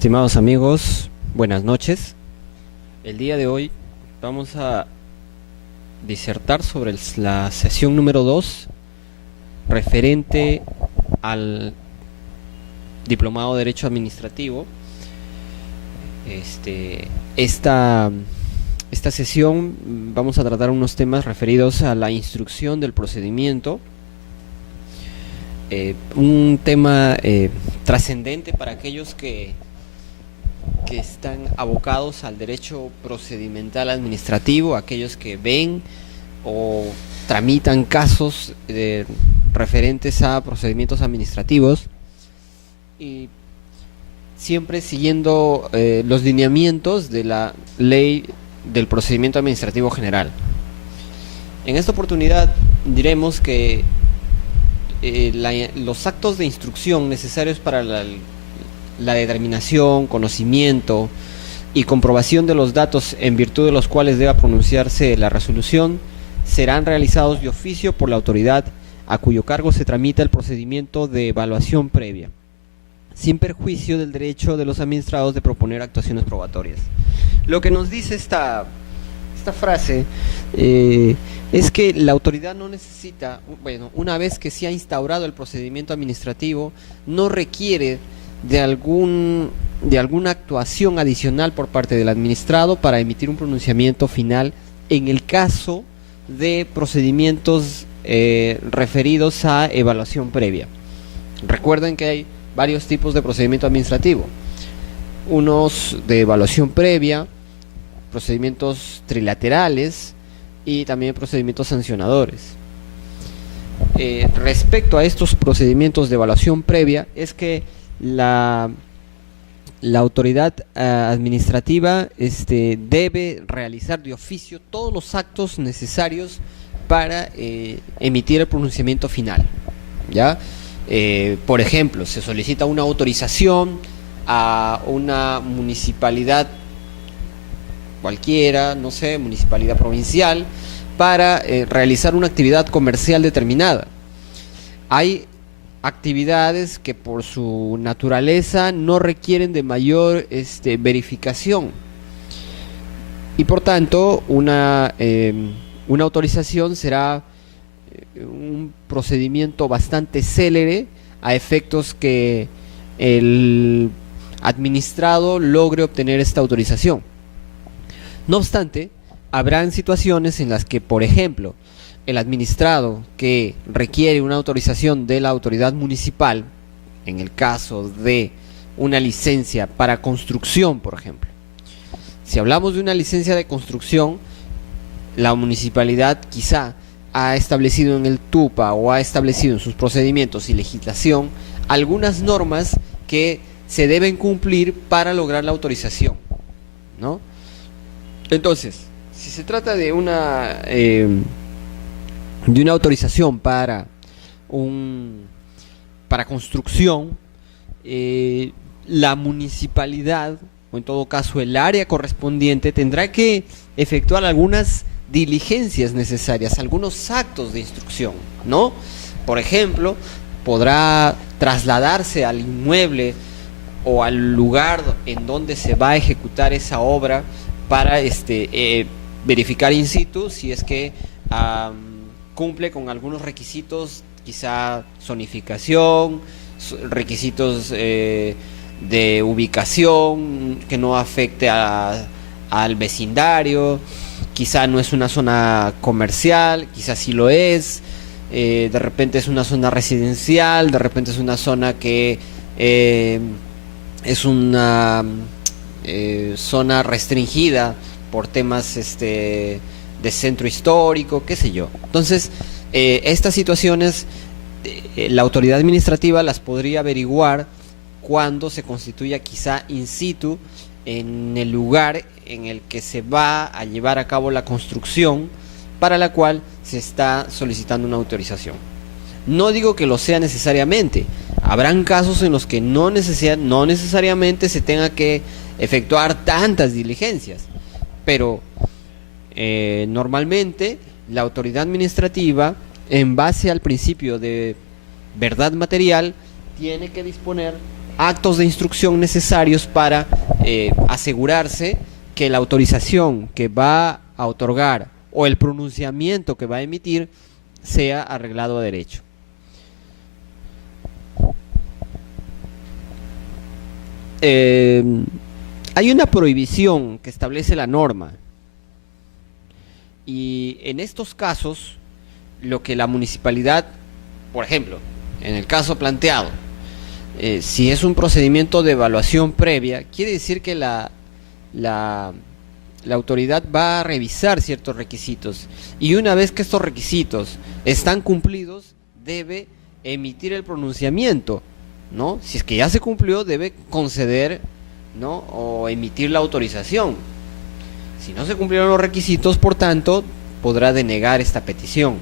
Estimados amigos, buenas noches. El día de hoy vamos a disertar sobre la sesión número 2 referente al Diplomado de Derecho Administrativo. Esta sesión vamos a tratar unos temas referidos a la instrucción del procedimiento, un tema trascendente para aquellos que están abocados al derecho procedimental administrativo, aquellos que ven o tramitan casos referentes a procedimientos administrativos, y siempre siguiendo los lineamientos de la ley del procedimiento administrativo general. En esta oportunidad diremos que los actos de instrucción necesarios para la determinación, conocimiento y comprobación de los datos en virtud de los cuales deba pronunciarse la resolución serán realizados de oficio por la autoridad a cuyo cargo se tramita el procedimiento de evaluación previa, sin perjuicio del derecho de los administrados de proponer actuaciones probatorias. Lo que nos dice esta frase es que la autoridad no necesita, una vez que se ha instaurado el procedimiento administrativo, no requiere de alguna actuación adicional por parte del administrado para emitir un pronunciamiento final en el caso de procedimientos referidos a evaluación previa. Recuerden que hay varios tipos de procedimiento administrativo: unos de evaluación previa, procedimientos trilaterales y también procedimientos sancionadores. Respecto a estos procedimientos de evaluación previa, es que la autoridad administrativa debe realizar de oficio todos los actos necesarios para emitir el pronunciamiento final, ¿ya? Por ejemplo, se solicita una autorización a una municipalidad cualquiera, no sé, municipalidad provincial, para realizar una actividad comercial determinada. Hay actividades que por su naturaleza no requieren de mayor verificación, y por tanto una autorización será un procedimiento bastante célere a efectos que el administrado logre obtener esta autorización. No obstante, habrán situaciones en las que, por ejemplo, el administrado que requiere una autorización de la autoridad municipal, en el caso de una licencia para construcción, por ejemplo. Si hablamos de una licencia de construcción, la municipalidad quizá ha establecido en el TUPA o ha establecido en sus procedimientos y legislación algunas normas que se deben cumplir para lograr la autorización, ¿no? Entonces, si se trata de una autorización para construcción, la municipalidad, o en todo caso el área correspondiente, tendrá que efectuar algunas diligencias necesarias, algunos actos de instrucción, ¿no? Por ejemplo, podrá trasladarse al inmueble o al lugar en donde se va a ejecutar esa obra para verificar in situ si es que cumple con algunos requisitos, quizá zonificación, requisitos de ubicación, que no afecte al vecindario, quizá no es una zona comercial, quizá sí lo es, de repente es una zona residencial, de repente es una zona que es una zona restringida por temas de centro histórico, qué sé yo. Entonces, estas situaciones la autoridad administrativa las podría averiguar cuando se constituya quizá in situ en el lugar en el que se va a llevar a cabo la construcción para la cual se está solicitando una autorización. No digo que lo sea necesariamente, habrán casos en los que no necesariamente se tenga que efectuar tantas diligencias, pero normalmente la autoridad administrativa, en base al principio de verdad material, tiene que disponer actos de instrucción necesarios para asegurarse que la autorización que va a otorgar o el pronunciamiento que va a emitir sea arreglado a derecho. Hay una prohibición que establece la norma, y en estos casos lo que la municipalidad, por ejemplo, en el caso planteado, si es un procedimiento de evaluación previa, quiere decir que la autoridad va a revisar ciertos requisitos, y una vez que estos requisitos están cumplidos, debe emitir el pronunciamiento, ¿no? Si es que ya se cumplió, debe conceder, ¿no?, o emitir la autorización. Si no se cumplieron los requisitos, por tanto, podrá denegar esta petición.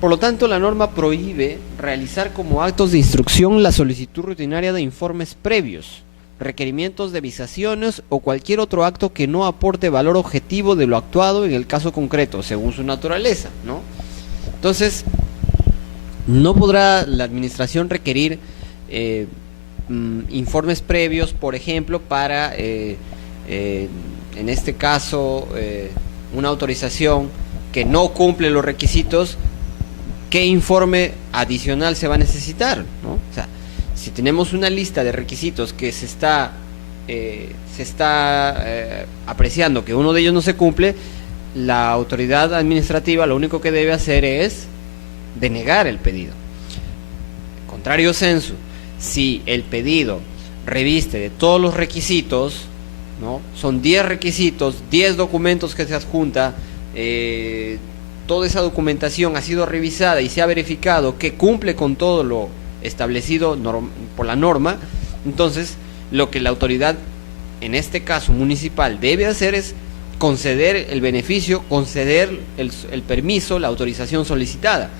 Por lo tanto, la norma prohíbe realizar como actos de instrucción la solicitud rutinaria de informes previos, requerimientos de visaciones o cualquier otro acto que no aporte valor objetivo de lo actuado en el caso concreto, según su naturaleza, ¿no? Entonces, no podrá la administración requerir informes previos, por ejemplo, para, en este caso, una autorización que no cumple los requisitos. ¿Qué informe adicional se va a necesitar, ¿no? O sea, si tenemos una lista de requisitos que se está apreciando que uno de ellos no se cumple, la autoridad administrativa lo único que debe hacer es denegar el pedido. Contrario sensu, si el pedido reviste de todos los requisitos, ¿no? Son 10 requisitos, 10 documentos que se adjunta, toda esa documentación ha sido revisada y se ha verificado que cumple con todo lo establecido por la norma, entonces lo que la autoridad, en este caso municipal, debe hacer es conceder el beneficio, conceder el permiso, la autorización solicitada.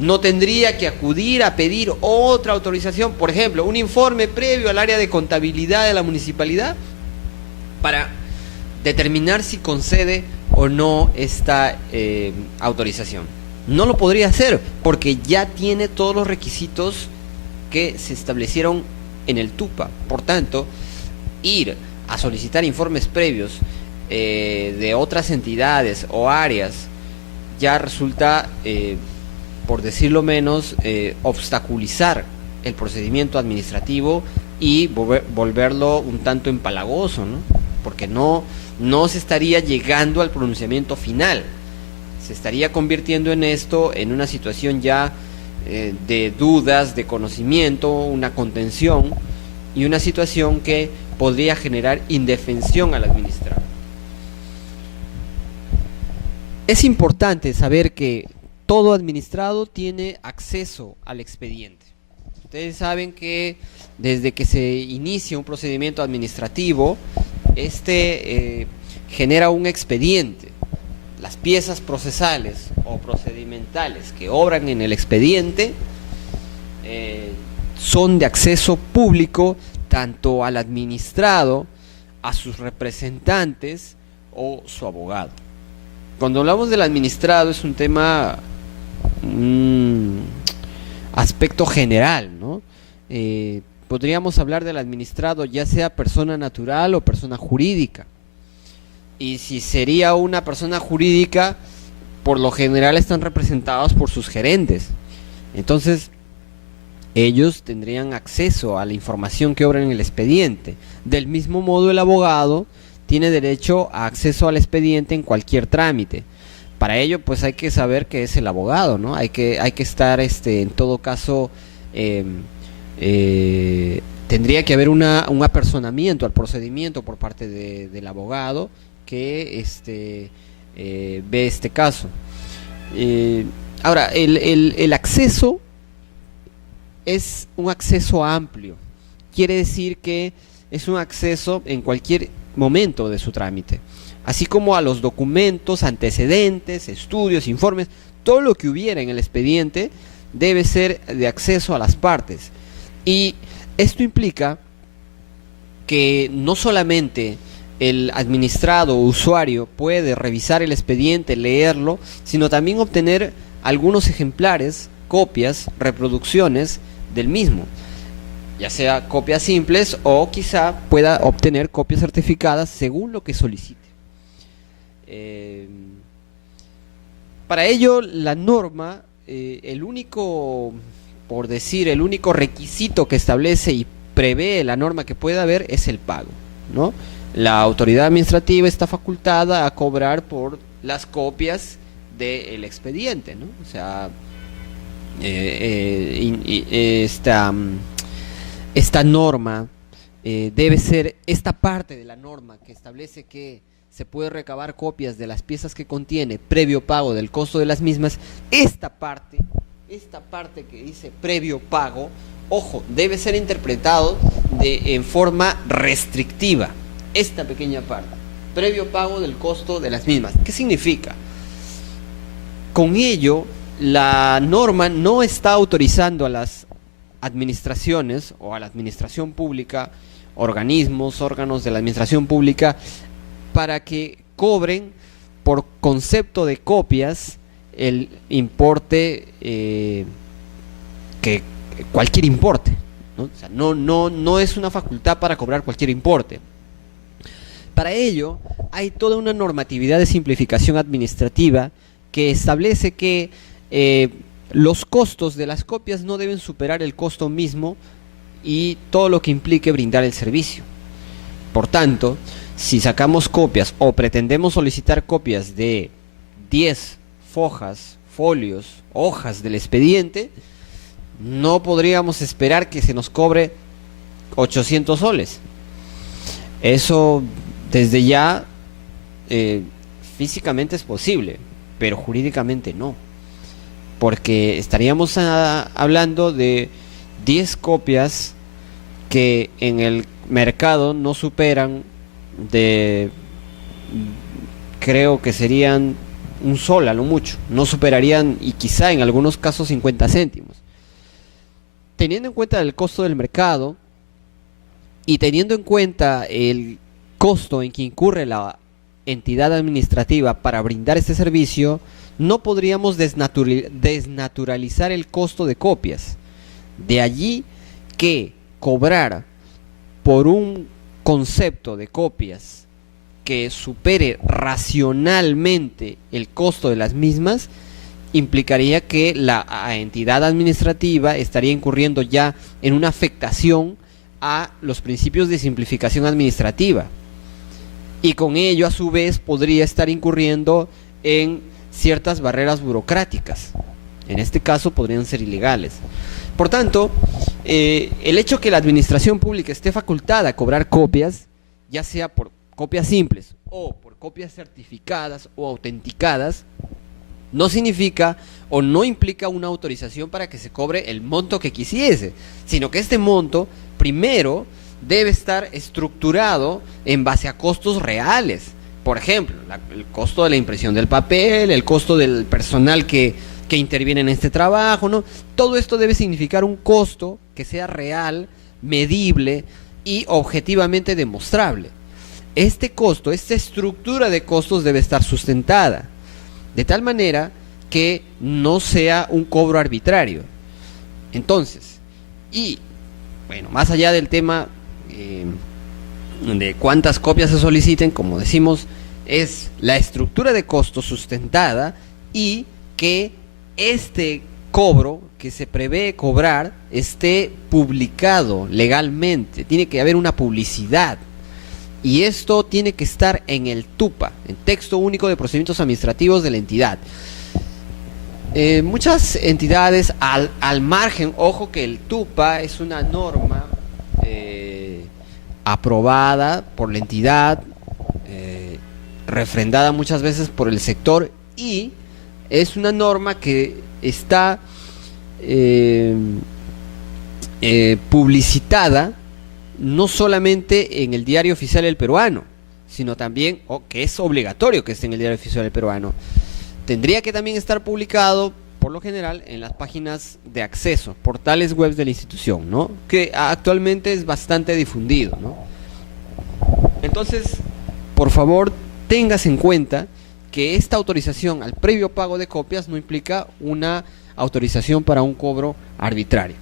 No tendría que acudir a pedir otra autorización, por ejemplo, un informe previo al área de contabilidad de la municipalidad para determinar si concede o no esta autorización. No lo podría hacer porque ya tiene todos los requisitos que se establecieron en el TUPA. Por tanto, ir a solicitar informes previos de otras entidades o áreas ya resulta, por decirlo menos, obstaculizar el procedimiento administrativo y volverlo un tanto empalagoso, ¿no? Porque no se estaría llegando al pronunciamiento final, se estaría convirtiendo en esto en una situación ya de dudas, de conocimiento, una contención y una situación que podría generar indefensión al administrado. Es importante saber que todo administrado tiene acceso al expediente. Ustedes saben que desde que se inicia un procedimiento administrativo, genera un expediente. Las piezas procesales o procedimentales que obran en el expediente son de acceso público tanto al administrado, a sus representantes o su abogado. Cuando hablamos del administrado es un tema, un aspecto general, ¿no? Podríamos hablar del administrado ya sea persona natural o persona jurídica. Y si sería una persona jurídica, por lo general están representados por sus gerentes. Entonces, ellos tendrían acceso a la información que obra en el expediente. Del mismo modo, el abogado tiene derecho a acceso al expediente en cualquier trámite. Para ello, pues hay que saber qué es el abogado, ¿no? Hay que estar, en todo caso, tendría que haber un apersonamiento al procedimiento por parte del abogado que ve este caso. Ahora, el acceso es un acceso amplio. Quiere decir que es un acceso en cualquier momento de su trámite, así como a los documentos, antecedentes, estudios, informes, todo lo que hubiera en el expediente debe ser de acceso a las partes. Y esto implica que no solamente el administrado o usuario puede revisar el expediente, leerlo, sino también obtener algunos ejemplares, copias, reproducciones del mismo. ya sea copias simples o quizá pueda obtener copias certificadas según lo que solicite. Eh, para ello, la norma, el único, por decir, el único requisito que establece y prevé la norma que pueda haber es el pago, ¿no? La autoridad administrativa está facultada a cobrar por las copias del expediente, ¿no? O sea, esta norma debe ser esta parte de la norma que establece que se puede recabar copias de las piezas que contiene previo pago del costo de las mismas. Esta parte que dice previo pago, ojo, debe ser interpretado en forma restrictiva. Esta pequeña parte, previo pago del costo de las mismas. ¿Qué significa? Con ello, la norma no está autorizando a las administraciones o a la administración pública, órganos de la administración pública, para que cobren por concepto de copias el importe, que cualquier importe, ¿no? O sea, no es una facultad para cobrar cualquier importe. Para ello hay toda una normatividad de simplificación administrativa que establece que los costos de las copias no deben superar el costo mismo y todo lo que implique brindar el servicio. Por tanto, si sacamos copias o pretendemos solicitar copias de 10 folios, hojas del expediente, no podríamos esperar que se nos cobre 800 soles. Eso desde ya físicamente es posible, pero jurídicamente no, porque estaríamos hablando de 10 copias que en el mercado no superan creo que serían un sol a lo mucho, no superarían, y quizá en algunos casos 50 céntimos. Teniendo en cuenta el costo del mercado y teniendo en cuenta el costo en que incurre la entidad administrativa para brindar este servicio, no podríamos desnaturalizar el costo de copias. De allí que cobrar por un concepto de copias que supere racionalmente el costo de las mismas implicaría que la entidad administrativa estaría incurriendo ya en una afectación a los principios de simplificación administrativa, y con ello a su vez podría estar incurriendo en ciertas barreras burocráticas. En este caso podrían ser ilegales. Por tanto, el hecho que la administración pública esté facultada a cobrar copias, ya sea por copias simples o por copias certificadas o autenticadas, no significa o no implica una autorización para que se cobre el monto que quisiese, sino que este monto primero debe estar estructurado en base a costos reales. Por ejemplo, el costo de la impresión del papel, el costo del personal que interviene en este trabajo, ¿no? Todo esto debe significar un costo que sea real, medible y objetivamente demostrable. Este costo, esta estructura de costos debe estar sustentada, de tal manera que no sea un cobro arbitrario. Entonces, y bueno, más allá del tema de cuántas copias se soliciten, como decimos, es la estructura de costos sustentada y que este cobro que se prevé cobrar esté publicado legalmente. Tiene que haber una publicidad. Y esto tiene que estar en el TUPA, en Texto Único de Procedimientos Administrativos de la entidad. Muchas entidades al margen, ojo que el TUPA es una norma aprobada por la entidad, refrendada muchas veces por el sector, y es una norma que está publicitada no solamente en el Diario Oficial del Peruano, sino también, que es obligatorio que esté en el Diario Oficial del Peruano. Tendría que también estar publicado, por lo general, en las páginas de acceso, portales web de la institución, ¿no? Que actualmente es bastante difundido, ¿no? Entonces, por favor, tengas en cuenta que esta autorización al previo pago de copias no implica una autorización para un cobro arbitrario.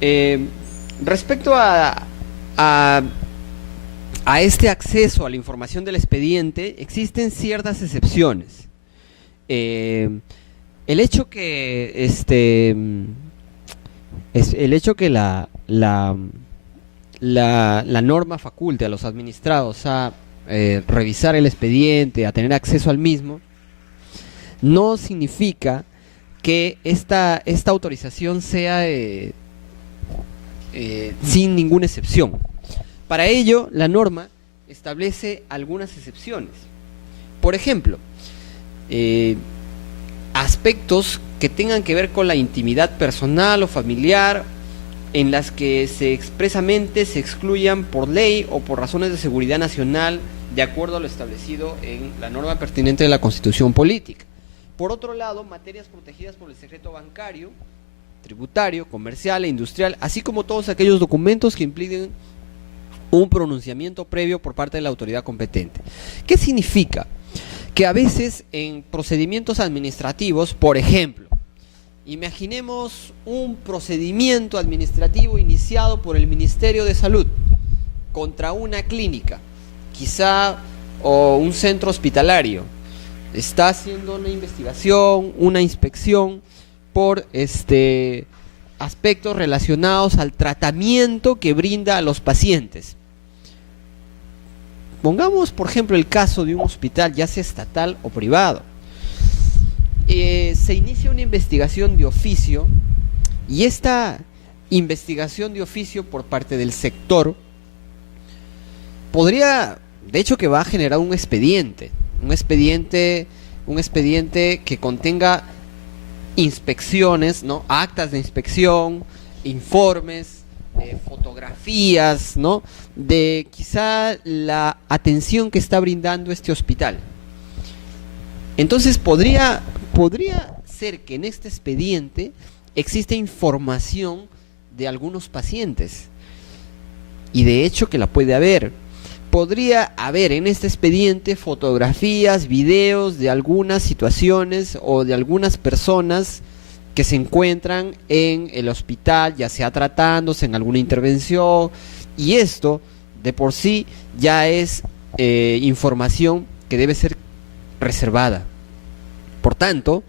Eh, respecto a, a este acceso a la información del expediente, existen ciertas excepciones. Eh, el hecho que el hecho que la norma faculte a los administrados a revisar el expediente, a tener acceso al mismo, no significa que esta autorización sea sin ninguna excepción. Para ello, la norma establece algunas excepciones. Por ejemplo, aspectos que tengan que ver con la intimidad personal o familiar, en las que expresamente se excluyan por ley o por razones de seguridad nacional, de acuerdo a lo establecido en la norma pertinente de la Constitución Política. Por otro lado, materias protegidas por el secreto bancario, tributario, comercial e industrial, así como todos aquellos documentos que impliquen un pronunciamiento previo por parte de la autoridad competente. ¿Qué significa? Que a veces en procedimientos administrativos, por ejemplo, imaginemos un procedimiento administrativo iniciado por el Ministerio de Salud contra una clínica, quizá o un centro hospitalario, está haciendo una investigación, una inspección por aspectos relacionados al tratamiento que brinda a los pacientes. Pongamos, por ejemplo, el caso de un hospital, ya sea estatal o privado. Se inicia una investigación de oficio, y esta investigación de oficio por parte del sector podría, de hecho, que va a generar un expediente que contenga inspecciones, ¿no? Actas de inspección, informes, fotografías, ¿no? De quizá la atención que está brindando este hospital. Entonces podría ser que en este expediente existe información de algunos pacientes, y de hecho que la puede haber. Podría haber en este expediente fotografías, videos de algunas situaciones o de algunas personas que se encuentran en el hospital, ya sea tratándose en alguna intervención, y esto de por sí ya es información que debe ser reservada. Por tanto,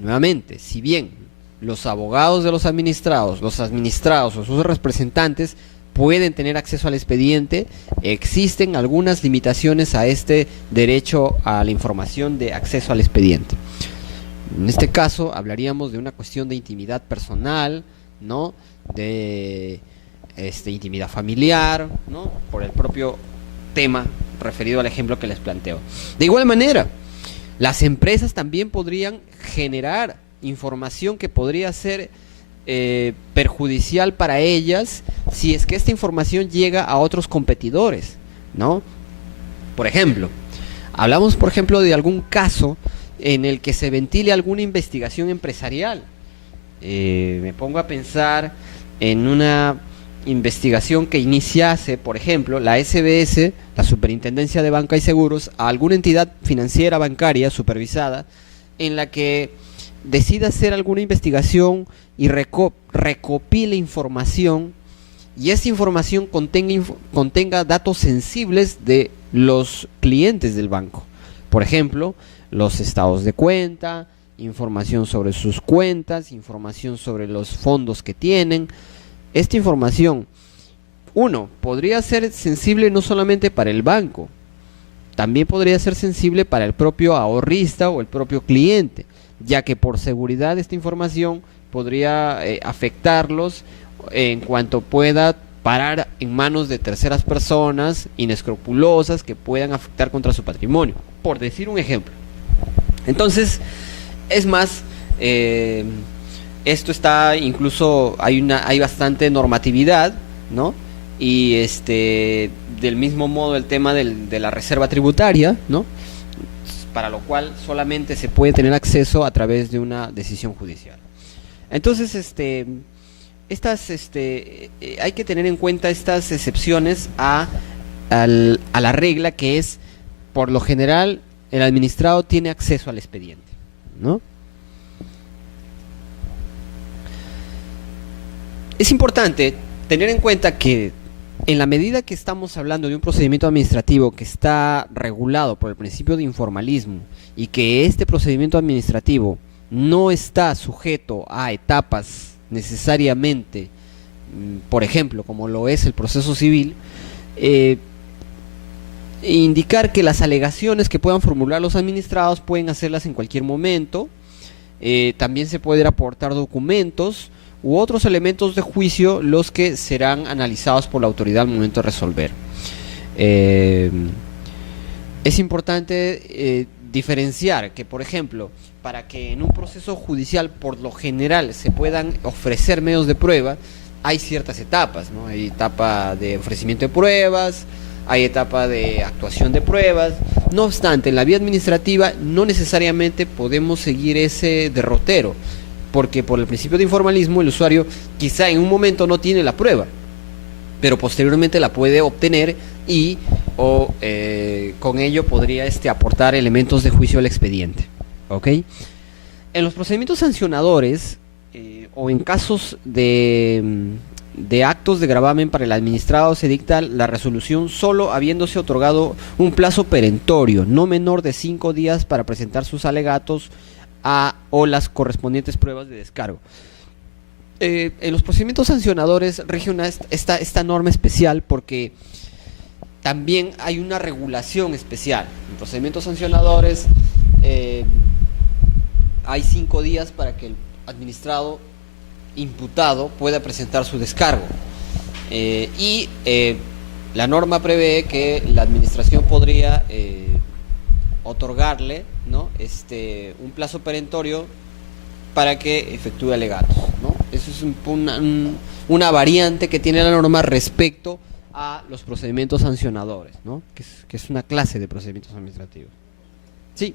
nuevamente, si bien los abogados de los administrados o sus representantes pueden tener acceso al expediente, existen algunas limitaciones a este derecho a la información de acceso al expediente. En este caso hablaríamos de una cuestión de intimidad personal, ¿no? De intimidad familiar, ¿no? Por el propio tema referido al ejemplo que les planteo. De igual manera, las empresas también podrían generar información que podría ser perjudicial para ellas si es que esta información llega a otros competidores, ¿no? Por ejemplo, hablamos de algún caso en el que se ventile alguna investigación empresarial. Me pongo a pensar en una investigación que iniciase, por ejemplo, la SBS, la Superintendencia de Banca y Seguros, a alguna entidad financiera bancaria supervisada, en la que decida hacer alguna investigación y recopile información, y esta información contenga datos sensibles de los clientes del banco. Por ejemplo, los estados de cuenta, información sobre sus cuentas, información sobre los fondos que tienen. Esta información, podría ser sensible no solamente para el banco, también podría ser sensible para el propio ahorrista o el propio cliente, ya que por seguridad esta información podría afectarlos en cuanto pueda parar en manos de terceras personas inescrupulosas que puedan afectar contra su patrimonio, por decir un ejemplo. Entonces, es más, esto está incluso, hay bastante normatividad, ¿no? Y del mismo modo el tema de la reserva tributaria, ¿no? Para lo cual solamente se puede tener acceso a través de una decisión judicial. Entonces, hay que tener en cuenta estas excepciones a la regla, que es, por lo general, el administrado tiene acceso al expediente, ¿no? Es importante tener en cuenta que en la medida que estamos hablando de un procedimiento administrativo que está regulado por el principio de informalismo y que este procedimiento administrativo no está sujeto a etapas necesariamente, por ejemplo, como lo es el proceso civil, indicar que las alegaciones que puedan formular los administrados pueden hacerlas en cualquier momento. También se pueden aportar documentos u otros elementos de juicio, los que serán analizados por la autoridad al momento de resolver. Es importante diferenciar que, por ejemplo, para que en un proceso judicial por lo general se puedan ofrecer medios de prueba, hay ciertas etapas, ¿no? Hay etapa de ofrecimiento de pruebas, hay etapa de actuación de pruebas. No obstante, en la vía administrativa no necesariamente podemos seguir ese derrotero, porque por el principio de informalismo el usuario quizá en un momento no tiene la prueba, pero posteriormente la puede obtener y con ello podría aportar elementos de juicio al expediente. ¿Ok? En los procedimientos sancionadores o en casos de actos de gravamen para el administrado, se dicta la resolución solo habiéndose otorgado un plazo perentorio no menor de 5 días para presentar sus alegatos o las correspondientes pruebas de descargo. En los procedimientos sancionadores rige esta norma especial porque también hay una regulación especial. En procedimientos sancionadores hay 5 días para que el administrado imputado pueda presentar su descargo, y la norma prevé que la administración podría otorgarle, ¿no?, un plazo perentorio para que efectúe alegatos, ¿no? Eso es una variante que tiene la norma respecto a los procedimientos sancionadores, ¿no?, que es una clase de procedimientos administrativos. Sí.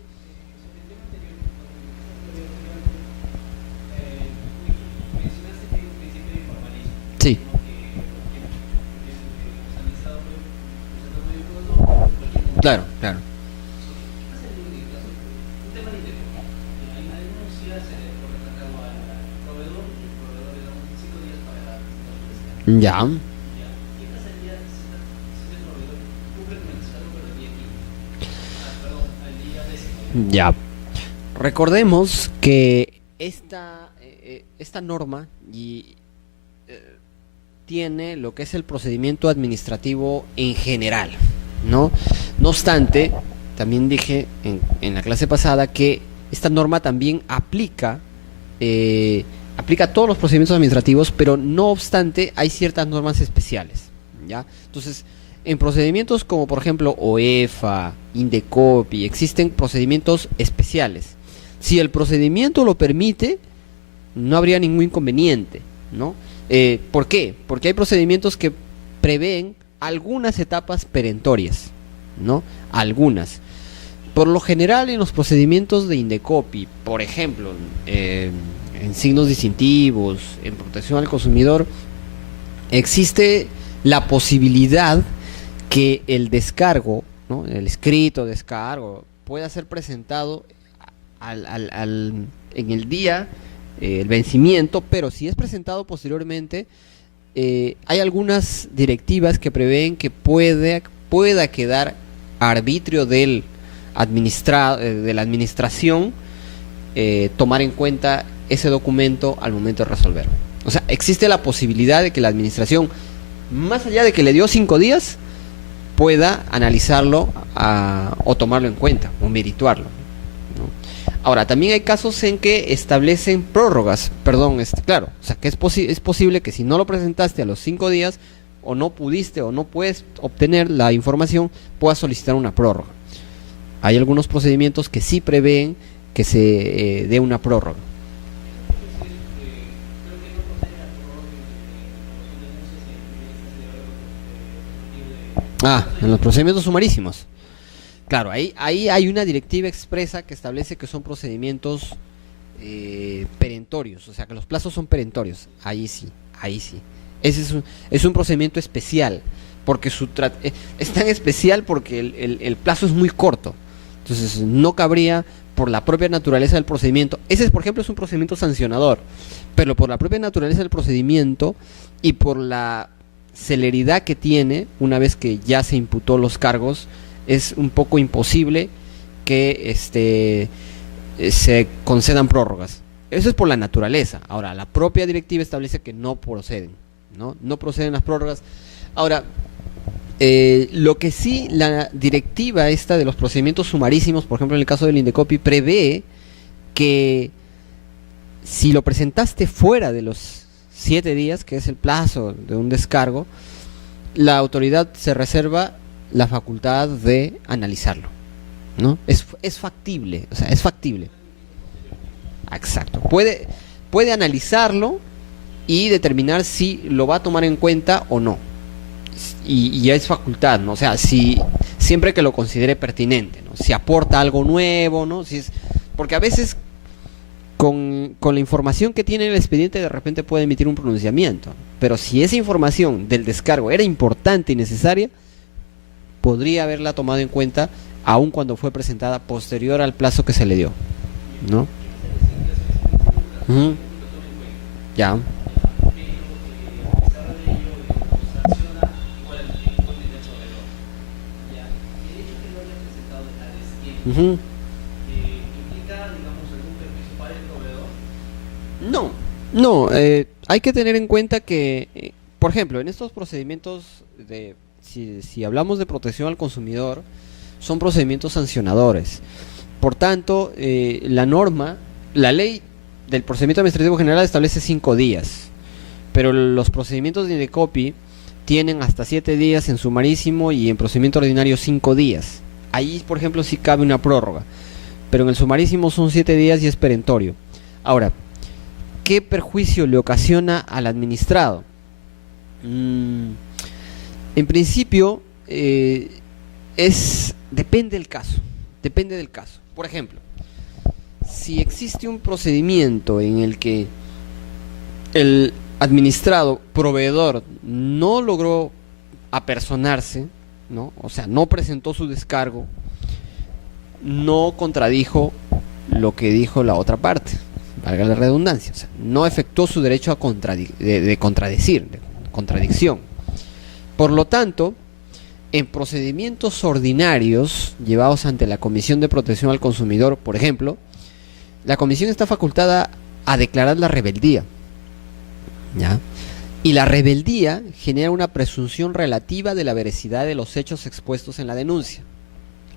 Sí. Claro, claro. Ya. Ya. Recordemos que esta norma tiene lo que es el procedimiento administrativo en general, ¿no? No obstante, también dije en la clase pasada que esta norma también aplica a todos los procedimientos administrativos, pero no obstante hay ciertas normas especiales, ¿ya? Entonces, en procedimientos como por ejemplo OEFA, Indecopi, existen procedimientos especiales. Si el procedimiento lo permite, no habría ningún inconveniente, ¿no? ¿Por qué? Porque hay procedimientos que prevén algunas etapas perentorias, ¿no? Algunas. Por lo general, en los procedimientos de Indecopi, por ejemplo, en signos distintivos, en protección al consumidor, existe la posibilidad que el descargo, ¿no?, el escrito descargo, pueda ser presentado en el día, el vencimiento, pero si es presentado posteriormente, hay algunas directivas que prevén que pueda quedar a arbitrio de la administración tomar en cuenta ese documento al momento de resolver. O sea, existe la posibilidad de que la administración, más allá de que le dio 5 días, pueda analizarlo o tomarlo en cuenta o merituarlo, ¿no? Ahora, también hay casos en que establecen prórrogas, claro, o sea, que es posible que si no lo presentaste a los 5 días, o no pudiste o no puedes obtener la información, puedas solicitar una prórroga. Hay algunos procedimientos que sí prevén que se dé una prórroga. En los procedimientos sumarísimos. Claro, ahí hay una directiva expresa que establece que son procedimientos perentorios, o sea que los plazos son perentorios. Ahí sí. Ese es un procedimiento especial, porque es tan especial porque el plazo es muy corto. Entonces no cabría por la propia naturaleza del procedimiento. Ese, por ejemplo, es un procedimiento sancionador, pero por la propia naturaleza del procedimiento y por la celeridad que tiene, una vez que ya se imputó los cargos, es un poco imposible que se concedan prórrogas. Eso es por la naturaleza. Ahora, la propia directiva establece que no proceden, no proceden las prórrogas. Ahora, lo que sí la directiva esta de los procedimientos sumarísimos, por ejemplo en el caso del Indecopi, prevé que si lo presentaste fuera de los 7 días, que es el plazo de un descargo, la autoridad se reserva la facultad de analizarlo, ¿no? Es factible, o sea, es factible. Exacto. Puede analizarlo y determinar si lo va a tomar en cuenta o no. Y ya es facultad, ¿no? O sea, siempre que lo considere pertinente, ¿no? Si aporta algo nuevo, ¿no? Porque a veces con la información que tiene el expediente de repente puede emitir un pronunciamiento, pero si esa información del descargo era importante y necesaria, podría haberla tomado en cuenta aun cuando fue presentada posterior al plazo que se le dio, ¿no? Ya. No, hay que tener en cuenta que, por ejemplo, en estos procedimientos si hablamos de protección al consumidor, son procedimientos sancionadores. Por tanto, la ley del procedimiento administrativo general establece 5 días, pero los procedimientos de Indecopi tienen hasta 7 días en sumarísimo y en procedimiento ordinario 5 días. Ahí, por ejemplo, sí cabe una prórroga, pero en el sumarísimo son 7 días y es perentorio. Ahora, ¿qué perjuicio le ocasiona al administrado? En principio, depende del caso. Por ejemplo, si existe un procedimiento en el que el administrado, proveedor, no logró apersonarse, ¿no? O sea, no presentó su descargo, no contradijo lo que dijo la otra parte, valga la redundancia, o sea, no efectuó su derecho a contradicción. Por lo tanto, en procedimientos ordinarios llevados ante la Comisión de Protección al Consumidor, por ejemplo, la comisión está facultada a declarar la rebeldía, ¿ya? Y la rebeldía genera una presunción relativa de la veracidad de los hechos expuestos en la denuncia.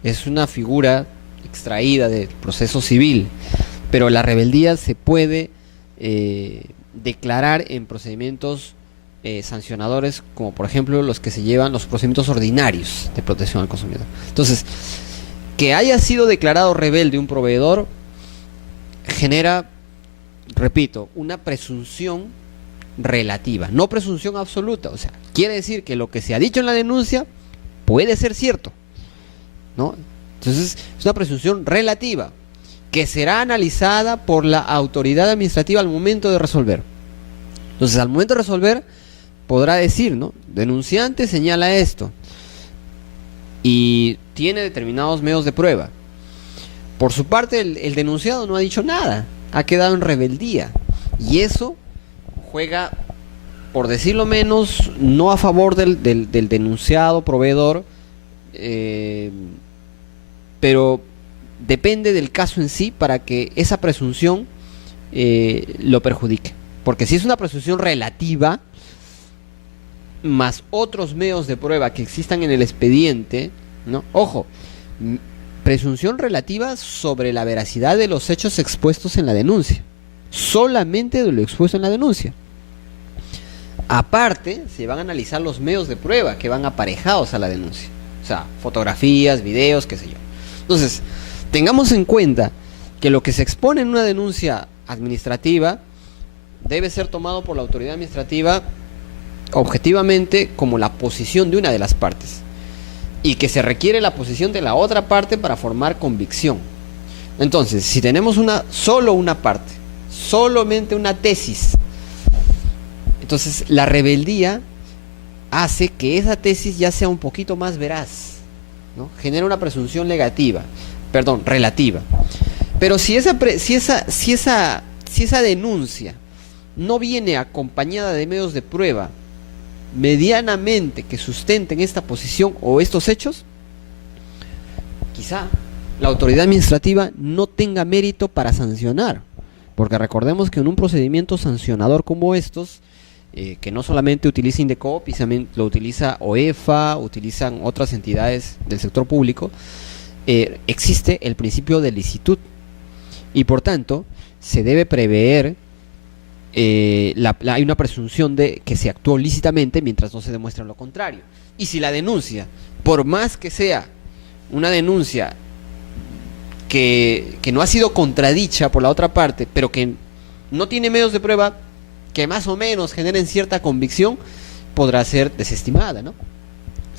Es una figura extraída del proceso civil, pero la rebeldía se puede declarar en procedimientos sancionadores, como por ejemplo los que se llevan los procedimientos ordinarios de protección al consumidor. Entonces, que haya sido declarado rebelde un proveedor genera, repito, una presunción relativa, no presunción absoluta. O sea, quiere decir que lo que se ha dicho en la denuncia puede ser cierto, ¿no? Entonces, es una presunción relativa que será analizada por la autoridad administrativa al momento de resolver. Entonces, al momento de resolver, podrá decir, ¿no? Denunciante señala esto y tiene determinados medios de prueba. Por su parte, el denunciado no ha dicho nada, ha quedado en rebeldía, y eso juega, por decirlo menos, no a favor del denunciado proveedor, pero depende del caso en sí para que esa presunción lo perjudique. Porque si es una presunción relativa, más otros medios de prueba que existan en el expediente, ¿no? Ojo, presunción relativa sobre la veracidad de los hechos expuestos en la denuncia, solamente de lo expuesto en la denuncia. Aparte, se van a analizar los medios de prueba que van aparejados a la denuncia, o sea, fotografías, videos, qué sé yo. Entonces, tengamos en cuenta que lo que se expone en una denuncia administrativa debe ser tomado por la autoridad administrativa objetivamente como la posición de una de las partes, y que se requiere la posición de la otra parte para formar convicción. Entonces, si tenemos solo una parte, solamente una tesis, entonces la rebeldía hace que esa tesis ya sea un poquito más veraz, ¿no? Genera una presunción relativa. Pero si esa denuncia no viene acompañada de medios de prueba medianamente que sustenten esta posición o estos hechos, quizá la autoridad administrativa no tenga mérito para sancionar, porque recordemos que en un procedimiento sancionador como estos, que no solamente utiliza Indecopi, también lo utiliza OEFA, utilizan otras entidades del sector público, existe el principio de licitud y por tanto se debe prever, hay una presunción de que se actuó lícitamente mientras no se demuestre lo contrario. Y si la denuncia, por más que sea una denuncia que no ha sido contradicha por la otra parte, pero que no tiene medios de prueba que más o menos generen cierta convicción, podrá ser desestimada, ¿no? O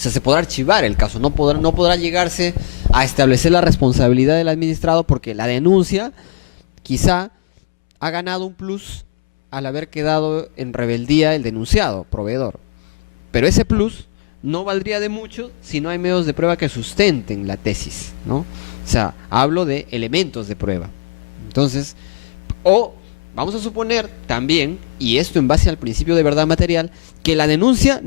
sea, se podrá archivar el caso, no podrá llegarse a establecer la responsabilidad del administrado, porque la denuncia quizá ha ganado un plus al haber quedado en rebeldía el denunciado, proveedor. Pero ese plus no valdría de mucho si no hay medios de prueba que sustenten la tesis, ¿no? O sea, hablo de elementos de prueba. Entonces, o vamos a suponer también, y esto en base al principio de verdad material, que la denuncia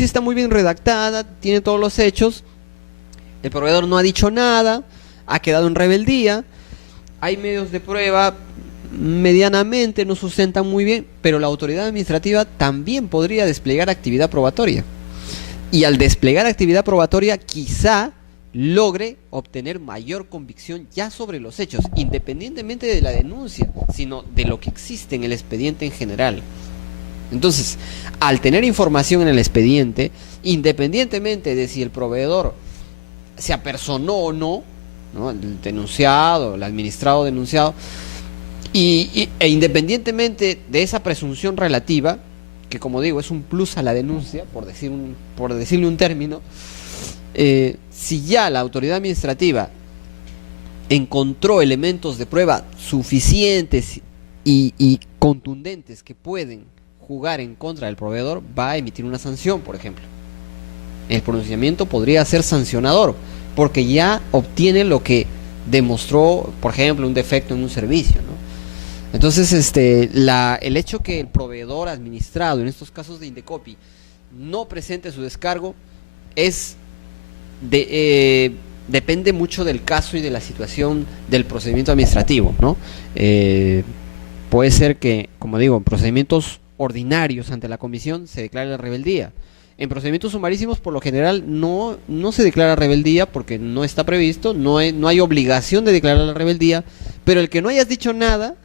está muy bien redactada, tiene todos los hechos, el proveedor no ha dicho nada, ha quedado en rebeldía, hay medios de prueba medianamente, no sustentan muy bien, pero la autoridad administrativa también podría desplegar actividad probatoria. Y al desplegar actividad probatoria quizá logre obtener mayor convicción ya sobre los hechos, independientemente de la denuncia, sino de lo que existe en el expediente en general. Entonces, al tener información en el expediente, independientemente de si el proveedor se apersonó o no, ¿no?, el denunciado, el administrado denunciado, e independientemente de esa presunción relativa, que como digo es un plus a la denuncia, por decirle un término, si ya la autoridad administrativa encontró elementos de prueba suficientes y contundentes que pueden jugar en contra del proveedor, va a emitir una sanción, por ejemplo. El pronunciamiento podría ser sancionador, porque ya obtiene lo que demostró, por ejemplo, un defecto en un servicio, ¿no? Entonces, el hecho que el proveedor administrado, en estos casos de Indecopi, no presente su descargo, depende mucho del caso y de la situación del procedimiento administrativo, ¿no? Puede ser que, como digo, en procedimientos ordinarios ante la comisión se declare la rebeldía. En procedimientos sumarísimos, por lo general, no se declara rebeldía porque no está previsto, no hay obligación de declarar la rebeldía, pero el que no hayas dicho nada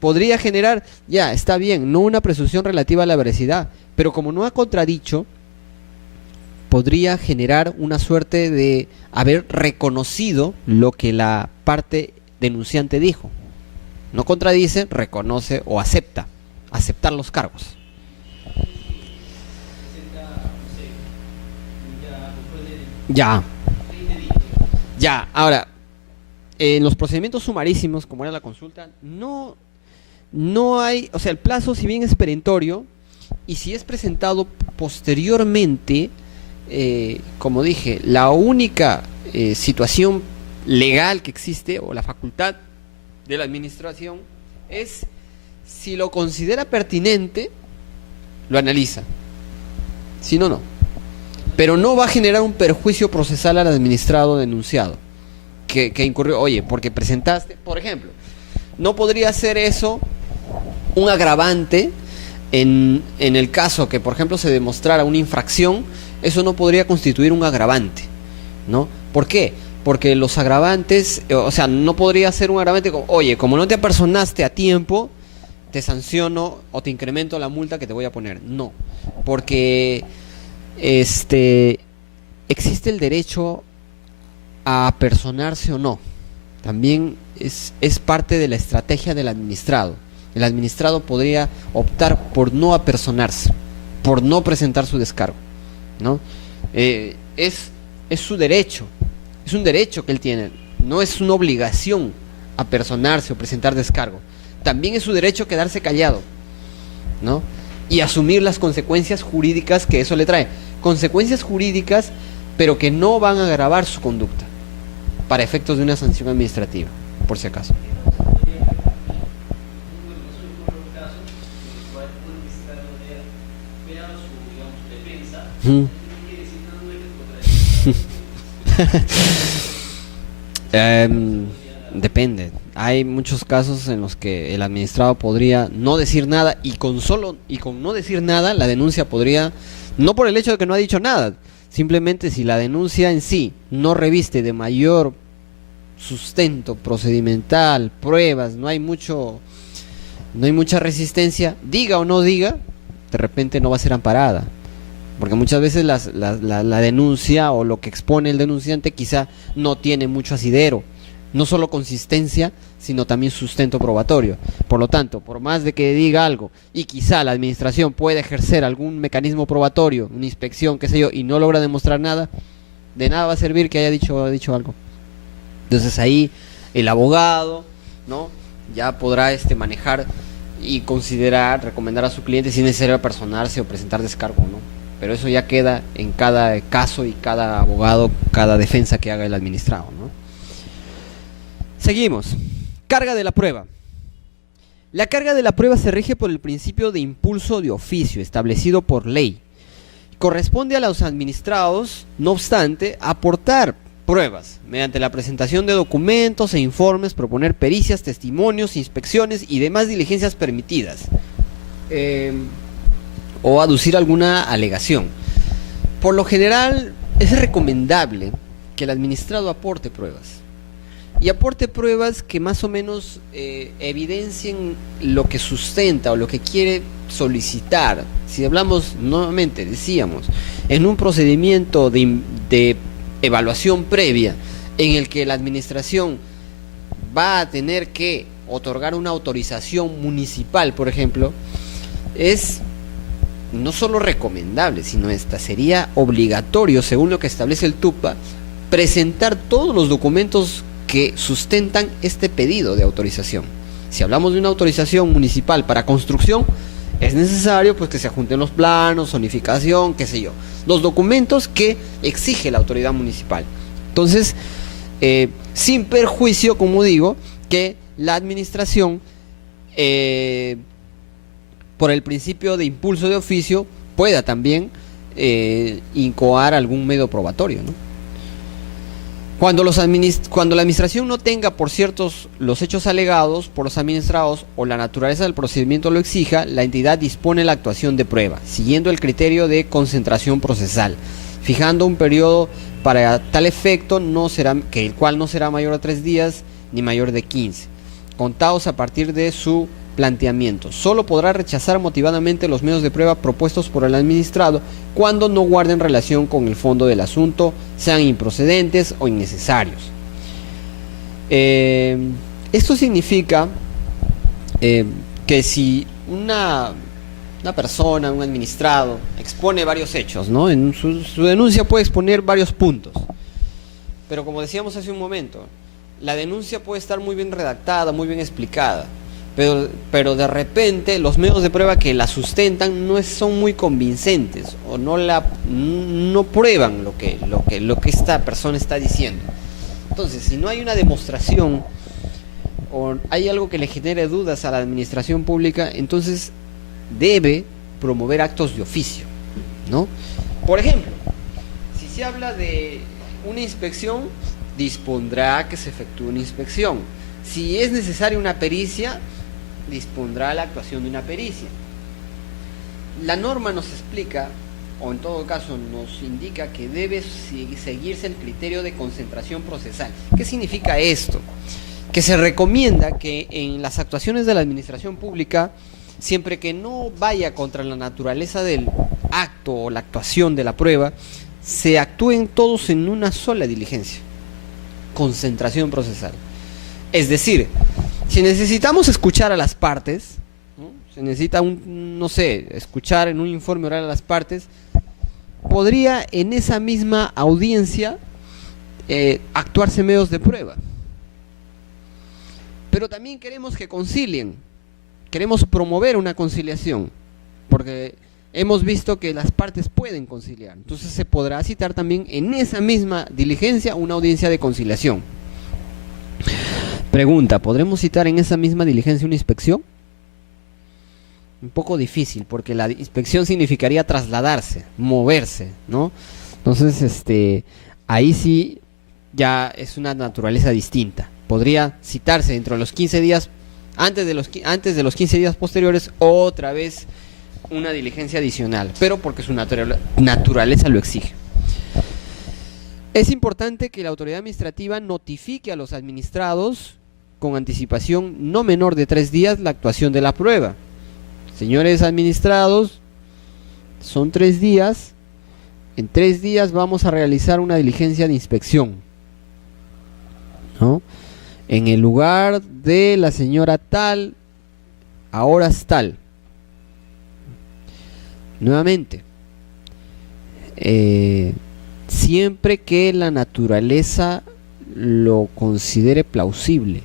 podría generar, ya, está bien, no una presunción relativa a la veracidad, pero como no ha contradicho, podría generar una suerte de haber reconocido lo que la parte denunciante dijo. No contradice, reconoce o aceptar los cargos. Ya, ahora, en los procedimientos sumarísimos, como era la consulta, no hay, o sea, el plazo, si bien es perentorio, y si es presentado posteriormente, como dije, la única situación legal que existe, o la facultad de la administración, es si lo considera pertinente, lo analiza. Si no, no. Pero no va a generar un perjuicio procesal al administrado denunciado que incurrió, oye, porque presentaste, por ejemplo, no podría ser eso un agravante en el caso que, por ejemplo, se demostrara una infracción. Eso no podría constituir un agravante, ¿no? ¿Por qué? Porque los agravantes, o sea, no podría ser un agravante como, oye, como no te apersonaste a tiempo, te sanciono o te incremento la multa que te voy a poner. No, porque existe el derecho a apersonarse o no. También es parte de la estrategia del administrado. El administrado podría optar por no apersonarse, por no presentar su descargo, ¿no? Es su derecho, es un derecho que él tiene, no es una obligación apersonarse o presentar descargo. También es su derecho quedarse callado, ¿no? Y asumir las consecuencias jurídicas que eso le trae. Consecuencias jurídicas, pero que no van a agravar su conducta para efectos de una sanción administrativa. por si acaso. Mm. Depende. Hay muchos casos en los que el administrado podría no decir nada y con no decir nada la denuncia podría, no por el hecho de que no ha dicho nada, simplemente si la denuncia en sí no reviste de mayor sustento procedimental, pruebas, no hay mucha resistencia, diga o no diga, de repente no va a ser amparada. Porque muchas veces la denuncia o lo que expone el denunciante quizá no tiene mucho asidero, no solo consistencia, sino también sustento probatorio. Por lo tanto, por más de que diga algo y quizá la administración pueda ejercer algún mecanismo probatorio, una inspección, qué sé yo, y no logra demostrar nada, de nada va a servir que haya dicho algo. Entonces ahí el abogado, ¿no?, ya podrá manejar y considerar, recomendar a su cliente si es necesario personarse o presentar descargo, ¿no? Pero eso ya queda en cada caso y cada abogado, cada defensa que haga el administrado, ¿no? Seguimos. Carga de la prueba. La carga de la prueba se rige por el principio de impulso de oficio establecido por ley. Corresponde a los administrados, no obstante, aportar pruebas mediante la presentación de documentos e informes, proponer pericias, testimonios, inspecciones y demás diligencias permitidas. O aducir alguna alegación. Por lo general es recomendable que el administrado aporte pruebas y aporte pruebas que más o menos evidencien lo que sustenta o lo que quiere solicitar. Si hablamos, nuevamente decíamos, en un procedimiento de evaluación previa en el que la administración va a tener que otorgar una autorización municipal, por ejemplo, es no solo recomendable, sino sería obligatorio, según lo que establece el TUPA, presentar todos los documentos que sustentan este pedido de autorización. Si hablamos de una autorización municipal para construcción, es necesario pues que se adjunten los planos, zonificación, qué sé yo, los documentos que exige la autoridad municipal. Entonces, sin perjuicio, como digo, que la administración por el principio de impulso de oficio, pueda también incoar algún medio probatorio, ¿no? Cuando la administración no tenga por ciertos los hechos alegados por los administrados o la naturaleza del procedimiento lo exija, la entidad dispone la actuación de prueba, siguiendo el criterio de concentración procesal, fijando un periodo para tal efecto, el cual no será mayor a 3 días ni mayor de 15, contados a partir de su planteamiento. Solo podrá rechazar motivadamente los medios de prueba propuestos por el administrado cuando no guarden relación con el fondo del asunto, sean improcedentes o innecesarios. Esto significa que si una persona, un administrado, expone varios hechos, ¿no? En su denuncia puede exponer varios puntos, pero como decíamos hace un momento, la denuncia puede estar muy bien redactada, muy bien explicada, pero de repente los medios de prueba que la sustentan no son muy convincentes o no prueban lo que esta persona está diciendo. Entonces, si no hay una demostración o hay algo que le genere dudas a la administración pública, entonces debe promover actos de oficio, ¿no? Por ejemplo, si se habla de una inspección, dispondrá que se efectúe una inspección. Si es necesaria una pericia, dispondrá la actuación de una pericia. La norma nos explica, o en todo caso nos indica, que debe seguirse el criterio de concentración procesal. ¿Qué significa esto? Que se recomienda que en las actuaciones de la administración pública, siempre que no vaya contra la naturaleza del acto o la actuación de la prueba, se actúen todos en una sola diligencia. Concentración procesal. Es decir, si necesitamos escuchar a las partes, ¿no? Se necesita escuchar en un informe oral a las partes, podría en esa misma audiencia actuarse medios de prueba. Pero también queremos que concilien, queremos promover una conciliación, porque hemos visto que las partes pueden conciliar. Entonces se podrá citar también en esa misma diligencia una audiencia de conciliación. Pregunta, ¿podremos citar en esa misma diligencia una inspección? Un poco difícil, porque la inspección significaría trasladarse, moverse, ¿no? Entonces, ahí sí ya es una naturaleza distinta. Podría citarse dentro de los 15 días, antes de los 15 días posteriores, otra vez una diligencia adicional, pero porque su naturaleza lo exige. Es importante que la autoridad administrativa notifique a los administrados con anticipación no menor de 3 días la actuación de la prueba. Señores administrados, son 3 días. En 3 días vamos a realizar una diligencia de inspección, ¿no? En el lugar de la señora tal, a horas tal. Nuevamente, siempre que la naturaleza lo considere plausible,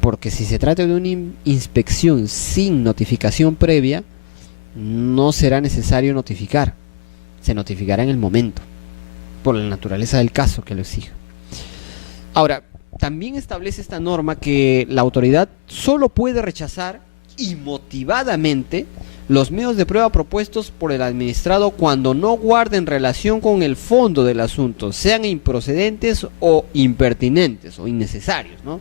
porque si se trata de una inspección sin notificación previa, no será necesario notificar, se notificará en el momento, por la naturaleza del caso que lo exija. Ahora, también establece esta norma que la autoridad solo puede rechazar y motivadamente los medios de prueba propuestos por el administrado cuando no guarden relación con el fondo del asunto, sean improcedentes o impertinentes o innecesarios, ¿no?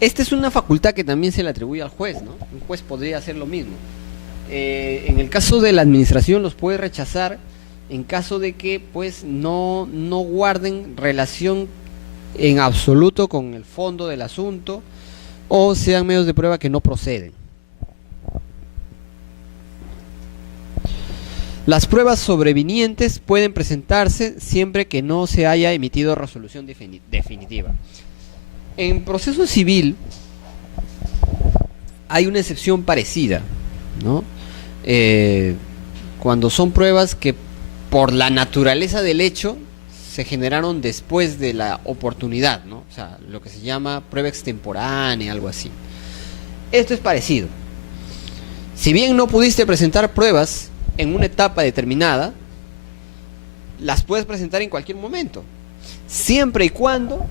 Esta es una facultad que también se le atribuye al juez, ¿no? Un juez podría hacer lo mismo. En el caso de la administración los puede rechazar en caso de que pues no guarden relación en absoluto con el fondo del asunto o sean medios de prueba que no proceden. Las pruebas sobrevinientes pueden presentarse siempre que no se haya emitido resolución definitiva. En proceso civil hay una excepción parecida, ¿no? Cuando son pruebas que por la naturaleza del hecho se generaron después de la oportunidad, ¿no? O sea, lo que se llama prueba extemporánea, algo así. Esto es parecido. Si bien no pudiste presentar pruebas en una etapa determinada, las puedes presentar en cualquier momento, siempre y cuando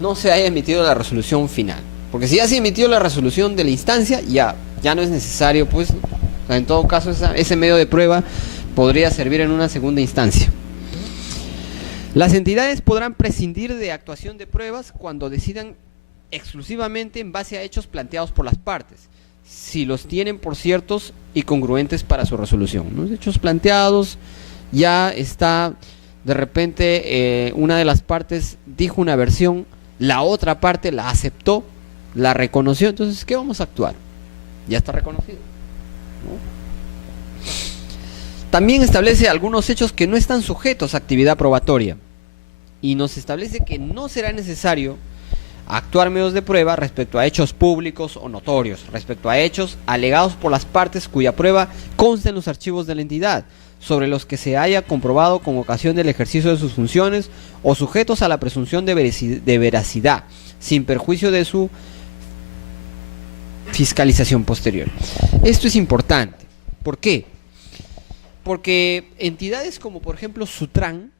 no se haya emitido la resolución final. Porque si ya se emitió la resolución de la instancia, ya no es necesario, pues, o sea, en todo caso ese medio de prueba podría servir en una segunda instancia. Las entidades podrán prescindir de actuación de pruebas cuando decidan exclusivamente en base a hechos planteados por las partes, si los tienen por ciertos y congruentes para su resolución. Los hechos planteados, ya está, de repente una de las partes dijo una versión, la otra parte la aceptó, la reconoció, entonces ¿qué vamos a actuar? Ya está reconocido, ¿no? También establece algunos hechos que no están sujetos a actividad probatoria y nos establece que no será necesario actuar medios de prueba respecto a hechos públicos o notorios, respecto a hechos alegados por las partes cuya prueba consta en los archivos de la entidad, sobre los que se haya comprobado con ocasión del ejercicio de sus funciones o sujetos a la presunción de veracidad, sin perjuicio de su fiscalización posterior. Esto es importante. ¿Por qué? Porque entidades como por ejemplo Sutran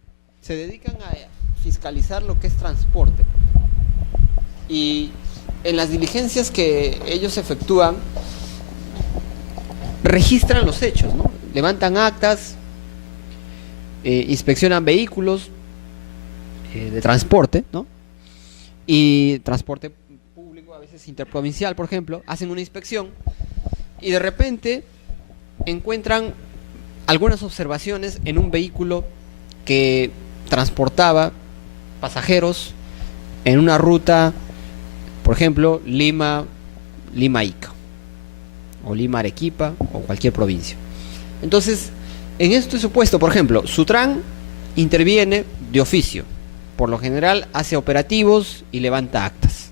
se dedican a fiscalizar lo que es transporte. Y en las diligencias que ellos efectúan, registran los hechos, ¿no? Levantan actas, inspeccionan vehículos de transporte, ¿no? Y transporte público, a veces interprovincial, por ejemplo, hacen una inspección y de repente encuentran algunas observaciones en un vehículo que transportaba pasajeros en una ruta, por ejemplo, Lima-Ica o Lima-Arequipa o cualquier provincia. Entonces, en este supuesto, por ejemplo, Sutran interviene de oficio. Por lo general hace operativos y levanta actas.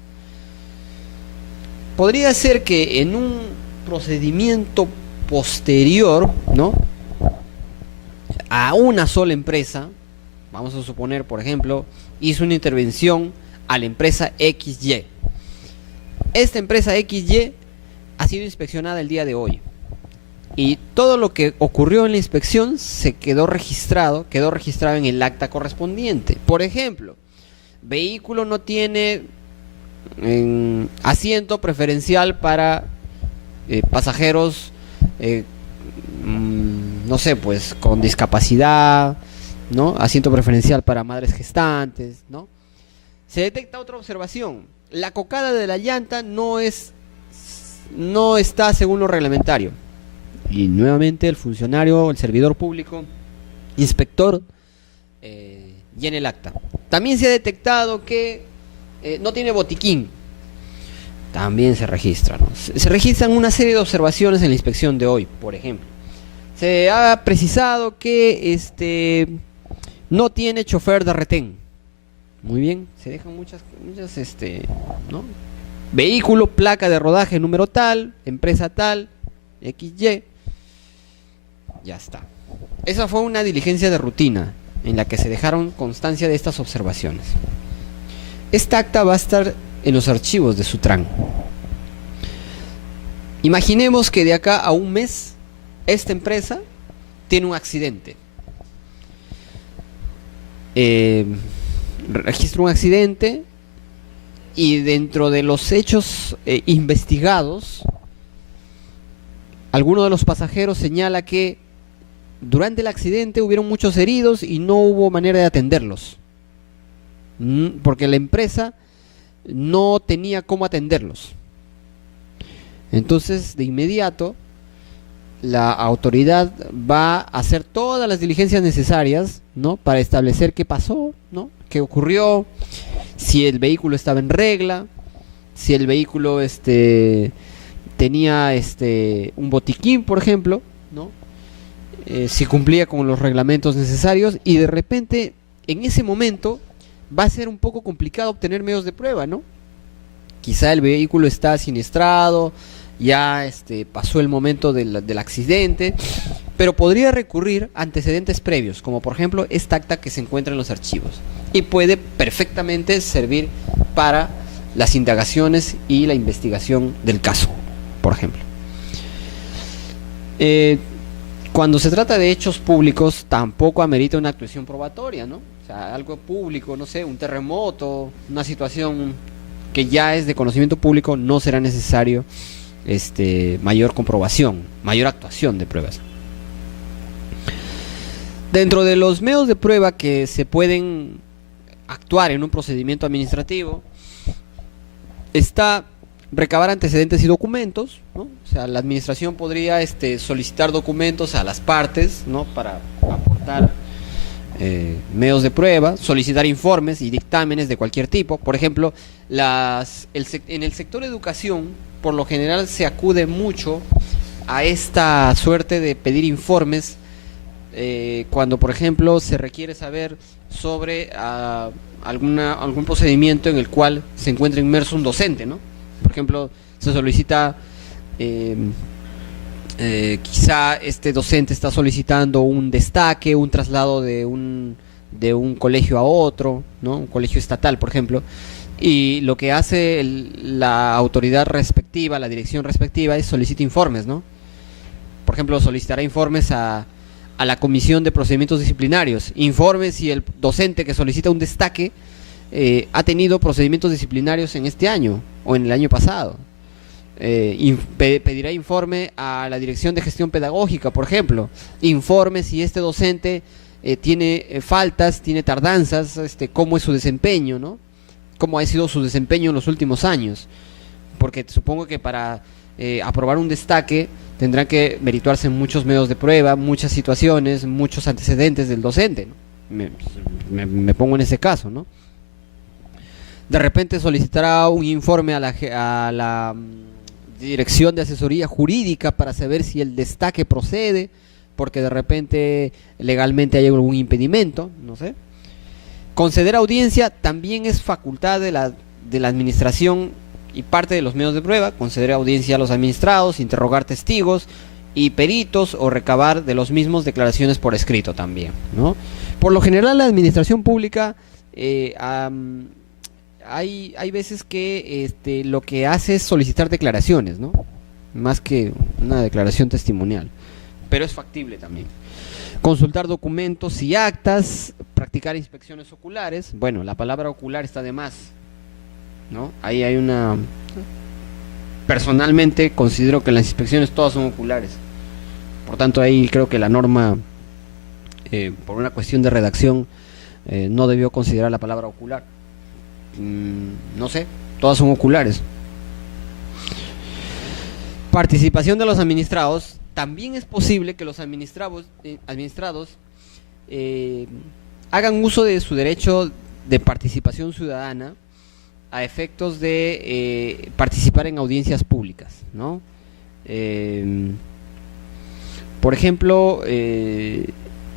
Podría ser que en un procedimiento posterior, ¿no?, a una sola empresa, vamos a suponer, por ejemplo, hizo una intervención a la empresa XY. Esta empresa XY ha sido inspeccionada el día de hoy. Y todo lo que ocurrió en la inspección se quedó registrado en el acta correspondiente. Por ejemplo, vehículo no tiene asiento preferencial para pasajeros, no sé, pues con discapacidad, ¿no? Asiento preferencial para madres gestantes, ¿no? Se detecta otra observación. La cocada de la llanta no está según lo reglamentario. Y nuevamente el funcionario, el servidor público, inspector, llena el acta. También se ha detectado que no tiene botiquín. También se registra, ¿no? Se registran una serie de observaciones en la inspección de hoy, por ejemplo. Se ha precisado que no tiene chofer de retén. Muy bien, se dejan muchas ¿no? Vehículo, placa de rodaje, número tal, empresa tal, XY. Ya está. Esa fue una diligencia de rutina en la que se dejaron constancia de estas observaciones. Esta acta va a estar en los archivos de Sutran. Imaginemos que de acá a un mes esta empresa tiene un accidente. Registra un accidente y dentro de los hechos investigados, alguno de los pasajeros señala que durante el accidente hubieron muchos heridos y no hubo manera de atenderlos, porque la empresa no tenía cómo atenderlos. Entonces, de inmediato, la autoridad va a hacer todas las diligencias necesarias, ¿no? Para establecer qué pasó, ¿no? Qué ocurrió, si el vehículo estaba en regla, si el vehículo tenía un botiquín, por ejemplo, ¿no? Si cumplía con los reglamentos necesarios, y de repente, en ese momento, va a ser un poco complicado obtener medios de prueba, ¿no? Quizá el vehículo está siniestrado, ya pasó el momento del accidente, pero podría recurrir a antecedentes previos, como por ejemplo esta acta que se encuentra en los archivos, y puede perfectamente servir para las indagaciones y la investigación del caso, por ejemplo. Cuando se trata de hechos públicos, tampoco amerita una actuación probatoria, ¿no? O sea, algo público, no sé, un terremoto, una situación que ya es de conocimiento público, no será necesario mayor comprobación, mayor actuación de pruebas. Dentro de los medios de prueba que se pueden actuar en un procedimiento administrativo está recabar antecedentes y documentos, ¿no? O sea, la administración podría solicitar documentos a las partes, ¿no? Para aportar medios de prueba, solicitar informes y dictámenes de cualquier tipo. Por ejemplo, en el sector educación, por lo general se acude mucho a esta suerte de pedir informes cuando, por ejemplo, se requiere saber sobre algún procedimiento en el cual se encuentra inmerso un docente, ¿no? Por ejemplo, se solicita, quizá este docente está solicitando un destaque, un traslado de un colegio a otro, ¿no? Un colegio estatal, por ejemplo. Y lo que hace la autoridad respectiva, la dirección respectiva, es solicitar informes, ¿no? Por ejemplo, solicitará informes a la Comisión de Procedimientos Disciplinarios. Informes si el docente que solicita un destaque ha tenido procedimientos disciplinarios en este año o en el año pasado. Pedirá informe a la Dirección de Gestión Pedagógica, por ejemplo. Informe si este docente tiene faltas, tiene tardanzas, cómo es su desempeño, ¿no? Cómo ha sido su desempeño en los últimos años, porque supongo que para aprobar un destaque tendrán que merituarse muchos medios de prueba, muchas situaciones, muchos antecedentes del docente, ¿no? Me pongo en ese caso, ¿no? De repente solicitará un informe a la Dirección de Asesoría Jurídica para saber si el destaque procede, porque de repente legalmente hay algún impedimento, no sé. Conceder audiencia también es facultad de la administración y parte de los medios de prueba. Conceder audiencia a los administrados, interrogar testigos y peritos o recabar de los mismos declaraciones por escrito también, ¿no? Por lo general la administración pública hay veces que lo que hace es solicitar declaraciones, ¿no? Más que una declaración testimonial, pero es factible también. consultar documentos y actas, practicar inspecciones oculares. Bueno, la palabra ocular está de más, ¿no? Ahí hay una... Personalmente considero que las inspecciones todas son oculares. Por tanto, ahí creo que la norma, por una cuestión de redacción, no debió considerar la palabra ocular. No sé, todas son oculares. Participación de los administrados. También es posible que los administrados hagan uso de su derecho de participación ciudadana a efectos de participar en audiencias públicas, ¿no? Por ejemplo,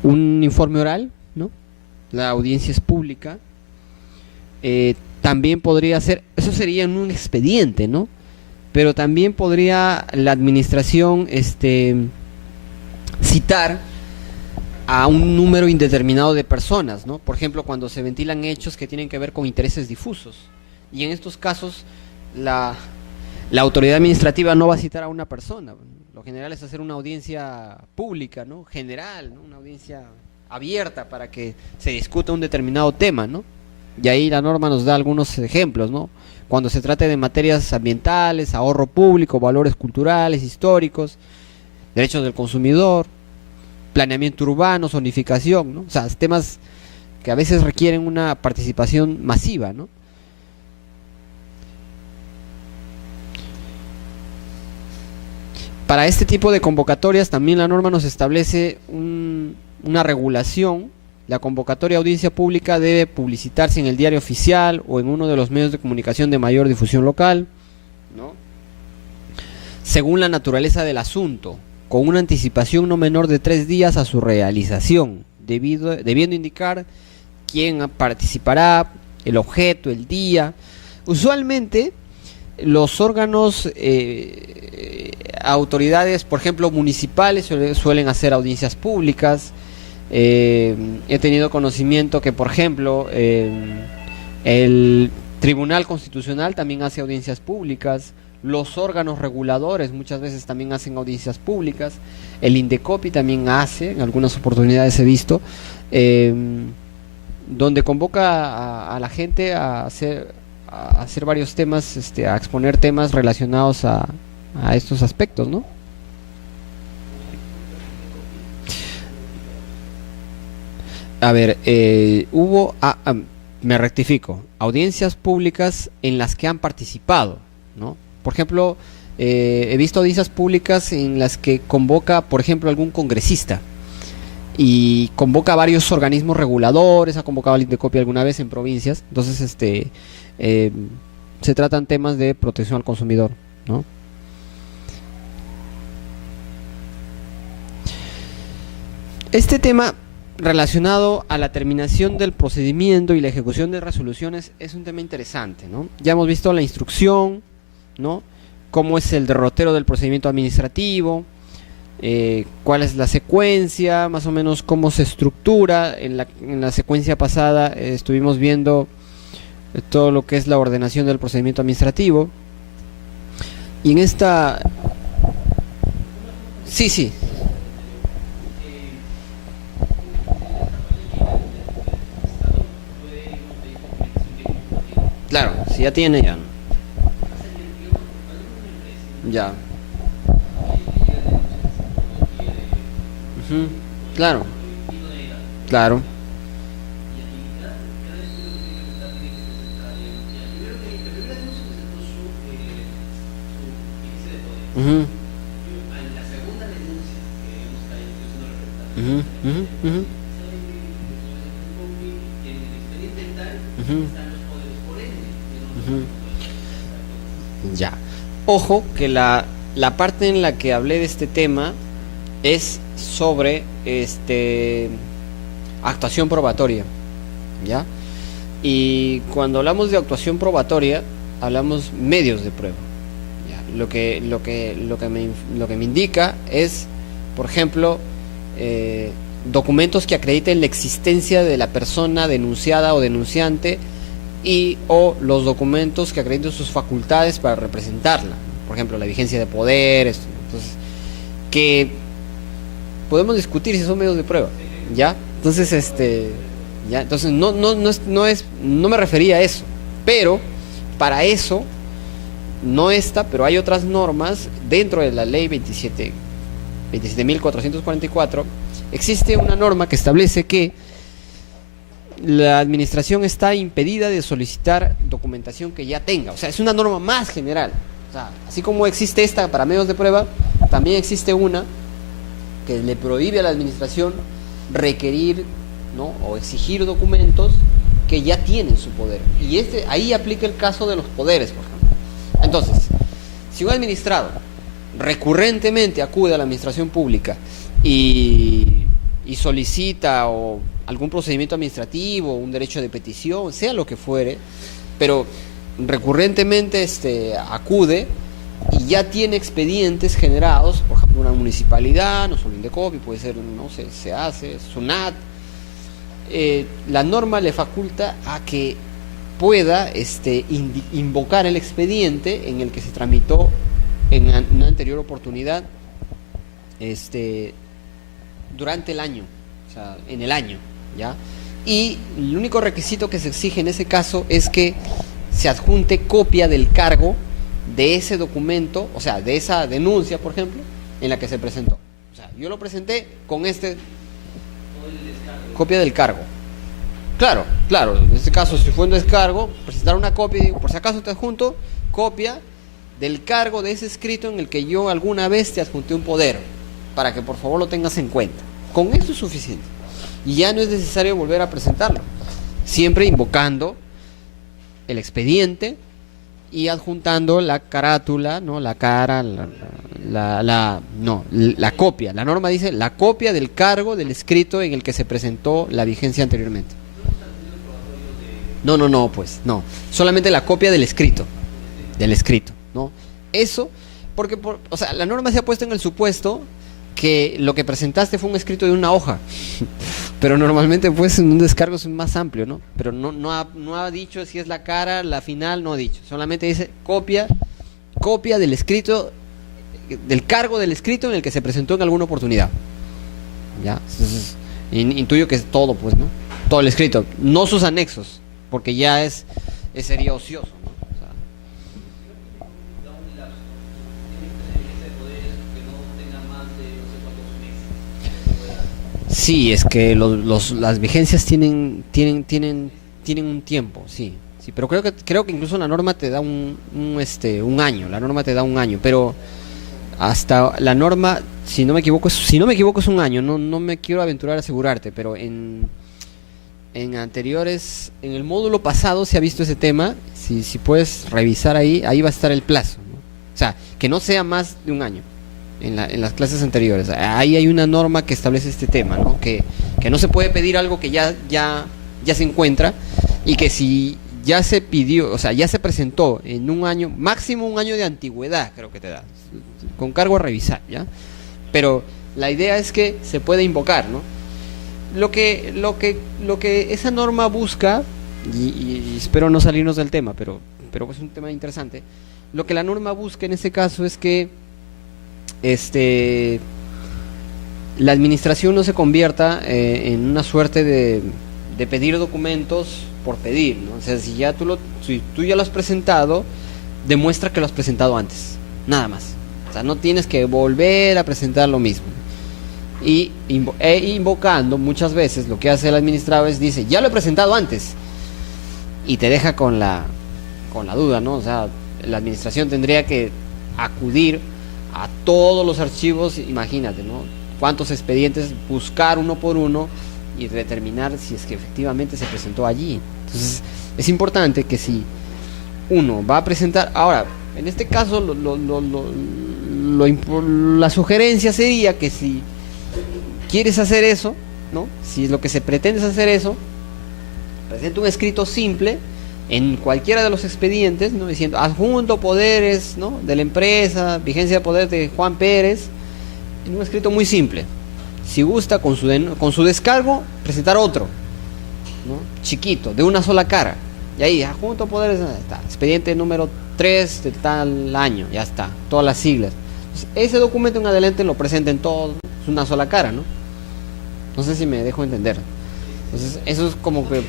un informe oral, ¿no? La audiencia es pública. También podría ser, eso sería en un expediente, ¿no? Pero también podría la administración citar a un número indeterminado de personas, ¿no? Por ejemplo, cuando se ventilan hechos que tienen que ver con intereses difusos. Y en estos casos, la autoridad administrativa no va a citar a una persona. Lo general es hacer una audiencia pública, ¿no? General, ¿no? Una audiencia abierta para que se discuta un determinado tema, ¿no? Y ahí la norma nos da algunos ejemplos, ¿no? Cuando se trate de materias ambientales, ahorro público, valores culturales, históricos, derechos del consumidor, planeamiento urbano, zonificación, ¿no? O sea, temas que a veces requieren una participación masiva, ¿no? Para este tipo de convocatorias también la norma nos establece una regulación. La convocatoria a audiencia pública debe publicitarse en el diario oficial o en uno de los medios de comunicación de mayor difusión local, ¿no? Según la naturaleza del asunto, con una anticipación no menor de 3 días a su realización, debiendo indicar quién participará, el objeto, el día. Usualmente los órganos, autoridades, por ejemplo, municipales, suelen hacer audiencias públicas. He tenido conocimiento que, por ejemplo, el Tribunal Constitucional también hace audiencias públicas. Los órganos reguladores muchas veces también hacen audiencias públicas. El Indecopi también hace, en algunas oportunidades he visto, donde convoca a la gente a hacer varios temas, a exponer temas relacionados a estos aspectos, ¿no? A ver, me rectifico, audiencias públicas en las que han participado, ¿no? Por ejemplo, he visto audiencias públicas en las que convoca, por ejemplo, algún congresista y convoca a varios organismos reguladores, ha convocado al Indecopi alguna vez en provincias. Entonces, se tratan temas de protección al consumidor, ¿no? Este tema relacionado a la terminación del procedimiento y la ejecución de resoluciones es un tema interesante, ¿no? Ya hemos visto la instrucción, ¿no? Cómo es el derrotero del procedimiento administrativo, cuál es la secuencia, más o menos cómo se estructura. En la secuencia pasada estuvimos viendo todo lo que es la ordenación del procedimiento administrativo. Y en esta... Sí. Claro, si ya tiene ya. Ya. Claro. Claro. Ya. Ojo que la parte en la que hablé de este tema es sobre actuación probatoria, ¿ya? Y cuando hablamos de actuación probatoria, hablamos medios de prueba, ¿ya? Lo que me indica es, por ejemplo, documentos que acrediten la existencia de la persona denunciada o denunciante o los documentos que acrediten sus facultades para representarla, por ejemplo, la vigencia de poder. Entonces, que podemos discutir si son medios de prueba, ¿ya? Entonces, ya, entonces no me refería a eso, pero para eso, no esta, pero hay otras normas dentro de la ley 27.444, existe una norma que establece que la administración está impedida de solicitar documentación que ya tenga. O sea, es una norma más general. O sea, así como existe esta para medios de prueba, también existe una que le prohíbe a la administración requerir, ¿no?, o exigir documentos que ya tienen su poder. Y ahí aplica el caso de los poderes, por ejemplo. Entonces, si un administrado recurrentemente acude a la administración pública y solicita o algún procedimiento administrativo, un derecho de petición, sea lo que fuere, pero recurrentemente acude y ya tiene expedientes generados, por ejemplo, una municipalidad, no solo Indecopi, puede ser, no sé, SEACE, SUNAT, la norma le faculta a que pueda invocar el expediente en el que se tramitó en una anterior oportunidad durante el año, o sea, en el año, ¿ya? Y el único requisito que se exige en ese caso es que se adjunte copia del cargo de ese documento, o sea, de esa denuncia, por ejemplo, en la que se presentó. O sea, yo lo presenté con copia del cargo. Claro, en este caso, si fue un descargo, presentar una copia, digo, por si acaso te adjunto copia del cargo de ese escrito en el que yo alguna vez te adjunté un poder, para que por favor lo tengas en cuenta. Con eso es suficiente. Y ya no es necesario volver a presentarlo. Siempre invocando el expediente y adjuntando la carátula, ¿no?, la cara, la copia. La norma dice la copia del cargo del escrito en el que se presentó la vigencia anteriormente. No, pues, no. Solamente la copia del escrito, ¿no? Eso, porque, o sea, la norma se ha puesto en el supuesto que lo que presentaste fue un escrito de una hoja, pero normalmente, pues, en un descargo es más amplio, ¿no? Pero no ha dicho si es la cara, la final, no ha dicho. Solamente dice copia del escrito, del cargo del escrito en el que se presentó en alguna oportunidad. ¿Ya? Entonces, intuyo que es todo, pues, ¿no? Todo el escrito, no sus anexos, porque ya sería ocioso, ¿no? O sea, sí, es que las vigencias tienen un tiempo, sí, pero creo que incluso la norma te da un año, la norma te da un año, pero hasta la norma, si no me equivoco es un año, no me quiero aventurar a asegurarte, pero en anteriores, en el módulo pasado se ha visto ese tema. Si puedes revisar ahí va a estar el plazo, ¿no? O sea, que no sea más de un año en las clases anteriores. Ahí hay una norma que establece este tema, ¿no? Que no se puede pedir algo que ya se encuentra, y que si ya se pidió, o sea, ya se presentó en un año, máximo un año de antigüedad, creo que te da, con cargo a revisar, ¿ya? Pero la idea es que se puede invocar, ¿no? Lo que esa norma busca, y espero no salirnos del tema, pero es un tema interesante. Lo que la norma busca en ese caso es que la administración no se convierta en una suerte de pedir documentos por pedir, ¿no? O sea, si tú ya lo has presentado, demuestra que lo has presentado antes, nada más. O sea, no tienes que volver a presentar lo mismo. Y invocando, muchas veces lo que hace el administrador es dice, ya lo he presentado antes, y te deja con la duda, ¿no? O sea, la administración tendría que acudir a todos los archivos, imagínate, ¿no? Cuántos expedientes, buscar uno por uno y determinar si es que efectivamente se presentó allí. Entonces es importante que si uno va a presentar, ahora, en este caso la sugerencia sería que si quieres hacer eso, ¿no?, si lo que se pretende es hacer eso, presenta un escrito simple en cualquiera de los expedientes, ¿no?, diciendo adjunto poderes, ¿no?, de la empresa, vigencia de poder de Juan Pérez, en un escrito muy simple. Si gusta, con su descargo, presentar otro, ¿no?, chiquito, de una sola cara, y ahí adjunto poderes, está, expediente número 3 de tal año, ya está, todas las siglas. Entonces, ese documento en adelante lo presenta en todo Es una sola cara, ¿no? No sé si me dejo entender. Entonces, eso es como que...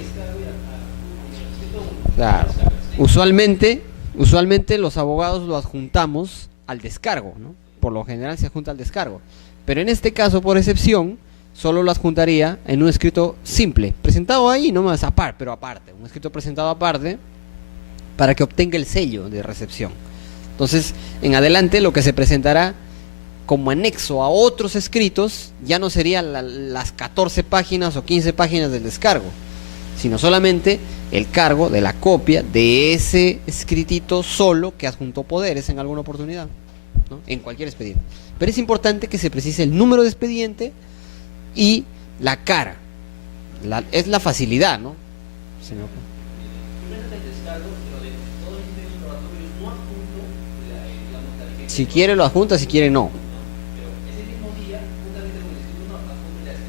Claro. Usualmente los abogados lo adjuntamos al descargo, ¿no? Por lo general se adjunta al descargo. Pero en este caso, por excepción, solo lo adjuntaría en un escrito simple, presentado ahí nomás, pero aparte, un escrito presentado aparte, para que obtenga el sello de recepción. Entonces, en adelante lo que se presentará como anexo a otros escritos ya no serían las 14 páginas o 15 páginas del descargo, sino solamente el cargo de la copia de ese escritito solo que adjuntó poderes en alguna oportunidad, ¿no? En cualquier expediente. Pero es importante que se precise el número de expediente y la cara. Es la facilidad, ¿no? Si quiere lo adjunta, si quiere no.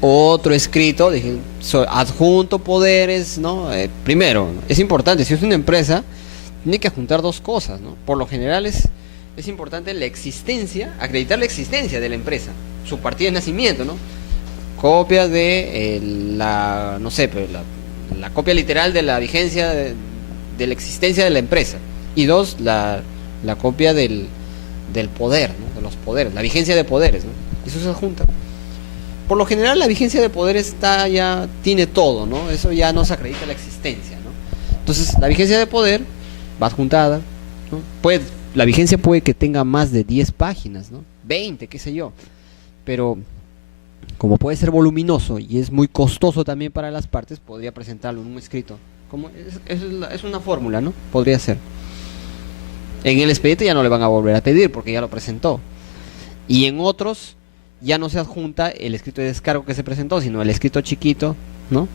Otro escrito, dije, adjunto poderes, ¿no? Primero, es importante, si es una empresa, tiene que adjuntar dos cosas, ¿no? Por lo general es importante la existencia, acreditar la existencia de la empresa, su partida de nacimiento, ¿no? Copia de no sé, pero la copia literal de la vigencia de la existencia de la empresa. Y dos, la copia del poder, ¿no? De los poderes, la vigencia de poderes, ¿no? Eso se adjunta. Por lo general la vigencia de poderes tiene todo, ¿no? Eso ya no se acredita la existencia, ¿no? Entonces la vigencia de poder va adjuntada, ¿no? La vigencia puede que tenga más de 10 páginas, ¿no? 20, qué sé yo. Pero como puede ser voluminoso y es muy costoso también para las partes, podría presentarlo en un escrito. Es una fórmula, ¿no? Podría ser. En el expediente ya no le van a volver a pedir porque ya lo presentó. Y en otros ya no se adjunta el escrito de descargo que se presentó, sino el escrito chiquito, ¿no?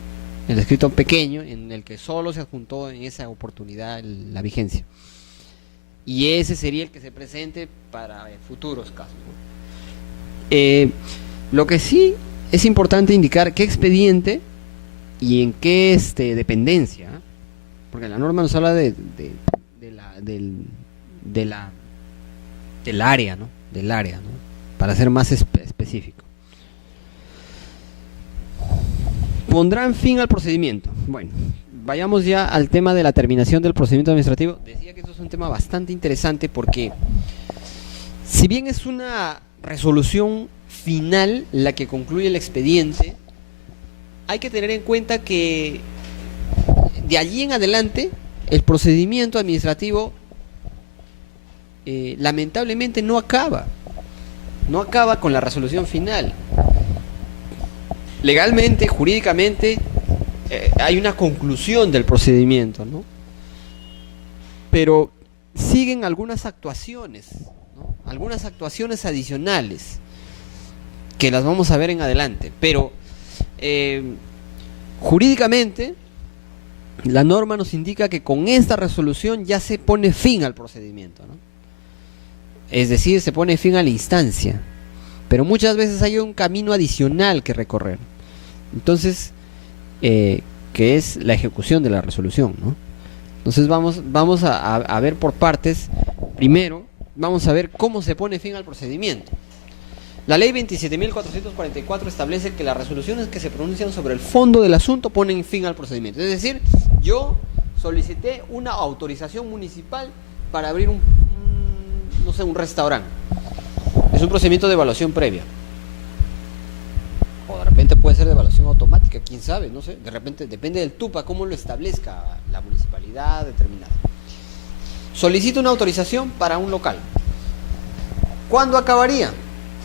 El escrito pequeño en el que solo se adjuntó en esa oportunidad la vigencia. Y ese sería el que se presente para futuros casos, ¿no? Lo que sí es importante indicar qué expediente y en qué dependencia, ¿eh? Porque la norma nos habla del área, ¿no? Del área, ¿no? Para ser más específico. Pondrán fin al procedimiento. Bueno, vayamos ya al tema de la terminación del procedimiento administrativo. Decía que esto es un tema bastante interesante porque si bien es una resolución final la que concluye el expediente, hay que tener en cuenta que de allí en adelante el procedimiento administrativo lamentablemente no acaba con la resolución final. Legalmente, jurídicamente, hay una conclusión del procedimiento, ¿no? Pero siguen algunas actuaciones, ¿no? Algunas actuaciones adicionales que las vamos a ver en adelante. Pero jurídicamente la norma nos indica que con esta resolución ya se pone fin al procedimiento, ¿no? Es decir, se pone fin a la instancia, pero muchas veces hay un camino adicional que recorrer. Entonces, que es la ejecución de la resolución, ¿no? Entonces vamos a ver por partes. Primero, vamos a ver cómo se pone fin al procedimiento. La ley 27.444 establece que las resoluciones que se pronuncian sobre el fondo del asunto ponen fin al procedimiento. Es decir, yo solicité una autorización municipal para abrir un restaurante. Es un procedimiento de evaluación previa. O de repente puede ser de evaluación automática, quién sabe, no sé. De repente depende del TUPA, cómo lo establezca la municipalidad determinada. Solicito una autorización para un local. ¿Cuándo acabaría?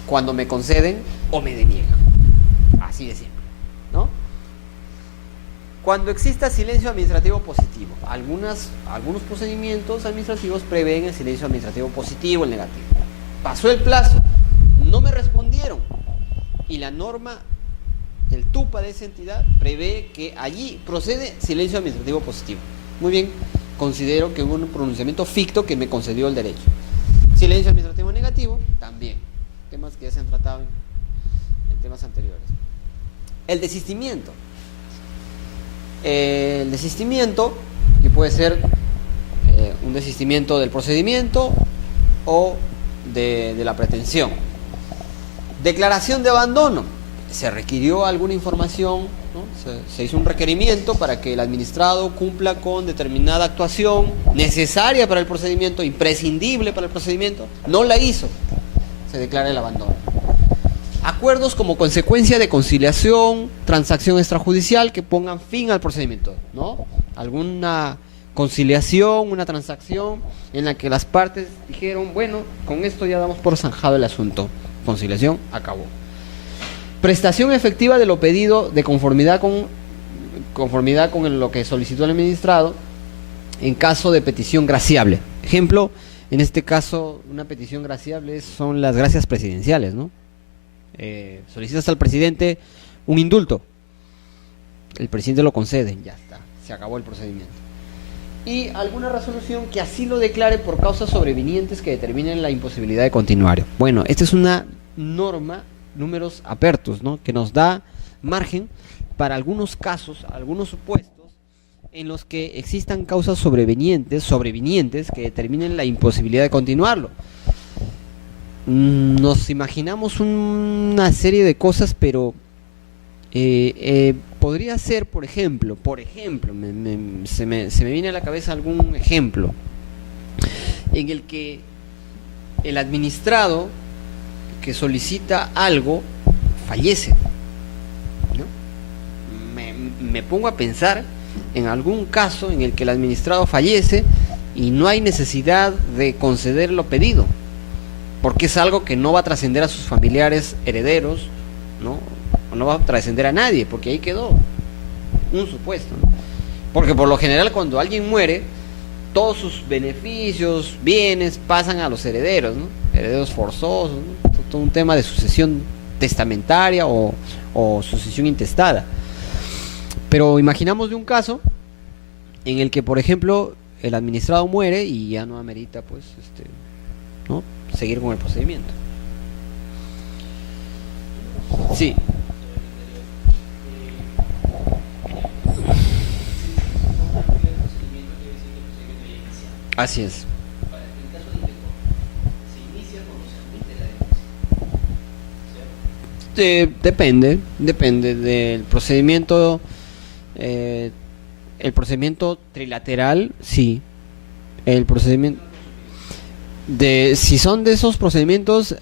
Cuando me conceden o me deniegan. Así de simple, ¿no? Cuando exista silencio administrativo positivo. Algunos procedimientos administrativos prevén el silencio administrativo positivo, el negativo. Pasó el plazo, no me respondieron y la norma, el TUPA de esa entidad prevé que allí procede silencio administrativo positivo. Muy bien, considero que hubo un pronunciamiento ficto que me concedió el derecho. Silencio administrativo negativo, también. Temas que ya se han tratado en temas anteriores. El desistimiento. El desistimiento, que puede ser un desistimiento del procedimiento o de la pretensión. Declaración de abandono. Se requirió alguna información, ¿no? Se hizo un requerimiento para que el administrado cumpla con determinada actuación necesaria para el procedimiento, imprescindible para el procedimiento. No la hizo. Se declara el abandono. Acuerdos como consecuencia de conciliación, transacción extrajudicial que pongan fin al procedimiento, ¿no? Alguna conciliación, una transacción en la que las partes dijeron, bueno, con esto ya damos por zanjado el asunto. Conciliación, acabó. Prestación efectiva de lo pedido de conformidad con lo que solicitó el administrado en caso de petición graciable. Ejemplo, en este caso, una petición graciable son las gracias presidenciales, ¿no? Solicitas al presidente un indulto, el presidente lo concede, ya está, se acabó el procedimiento. Y alguna resolución que así lo declare por causas sobrevinientes que determinen la imposibilidad de continuar. Bueno, esta es una norma, números apertos, ¿no? Que nos da margen para algunos casos, algunos supuestos en los que existan causas sobrevinientes que determinen la imposibilidad de continuarlo. Nos imaginamos una serie de cosas, pero podría ser, por ejemplo, se me viene a la cabeza algún ejemplo en el que el administrado que solicita algo fallece, ¿no? Me pongo a pensar en algún caso en el que el administrado fallece y no hay necesidad de conceder lo pedido, porque es algo que no va a trascender a sus familiares herederos, ¿no? O no va a trascender a nadie, porque ahí quedó un supuesto, ¿no? Porque por lo general cuando alguien muere, todos sus beneficios, bienes, pasan a los herederos, ¿no? Herederos forzosos, ¿no? Todo un tema de sucesión testamentaria o sucesión intestada. Pero imaginamos de un caso en el que, por ejemplo, el administrado muere y ya no amerita, pues, ¿no? Seguir con el procedimiento. Sí. Así es. Depende del procedimiento. El procedimiento trilateral, sí. El procedimiento si son de esos procedimientos,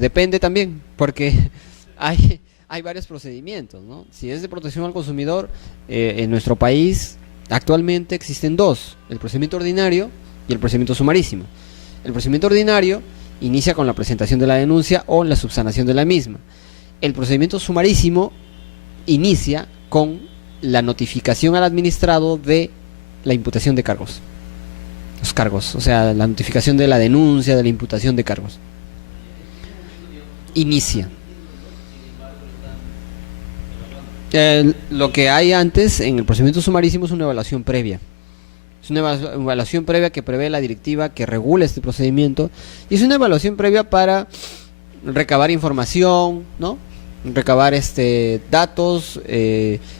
depende también, porque hay varios procedimientos, ¿no? Si es de protección al consumidor, en nuestro país actualmente existen dos: el procedimiento ordinario y el procedimiento sumarísimo. El procedimiento ordinario inicia con la presentación de la denuncia o la subsanación de la misma. El procedimiento sumarísimo inicia con la notificación al administrado de la imputación de cargos. Los cargos, o sea, la notificación de la denuncia, de la imputación de cargos. Inicia. Lo que hay antes en el procedimiento sumarísimo es una evaluación previa. Es una evaluación previa que prevé la directiva que regula este procedimiento, y es una evaluación previa para recabar información, ¿no? Recabar datos,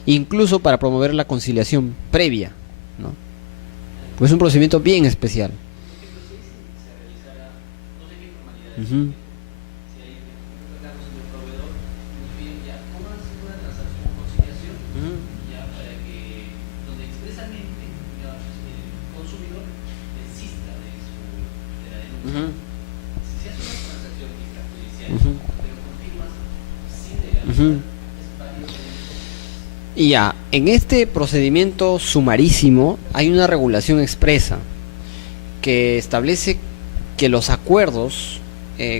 incluso para promover la conciliación previa, ¿no? Pues es un procedimiento bien especial. Uh-huh. Uh-huh. Uh-huh. Y ya, en este procedimiento sumarísimo hay una regulación expresa que establece que los acuerdos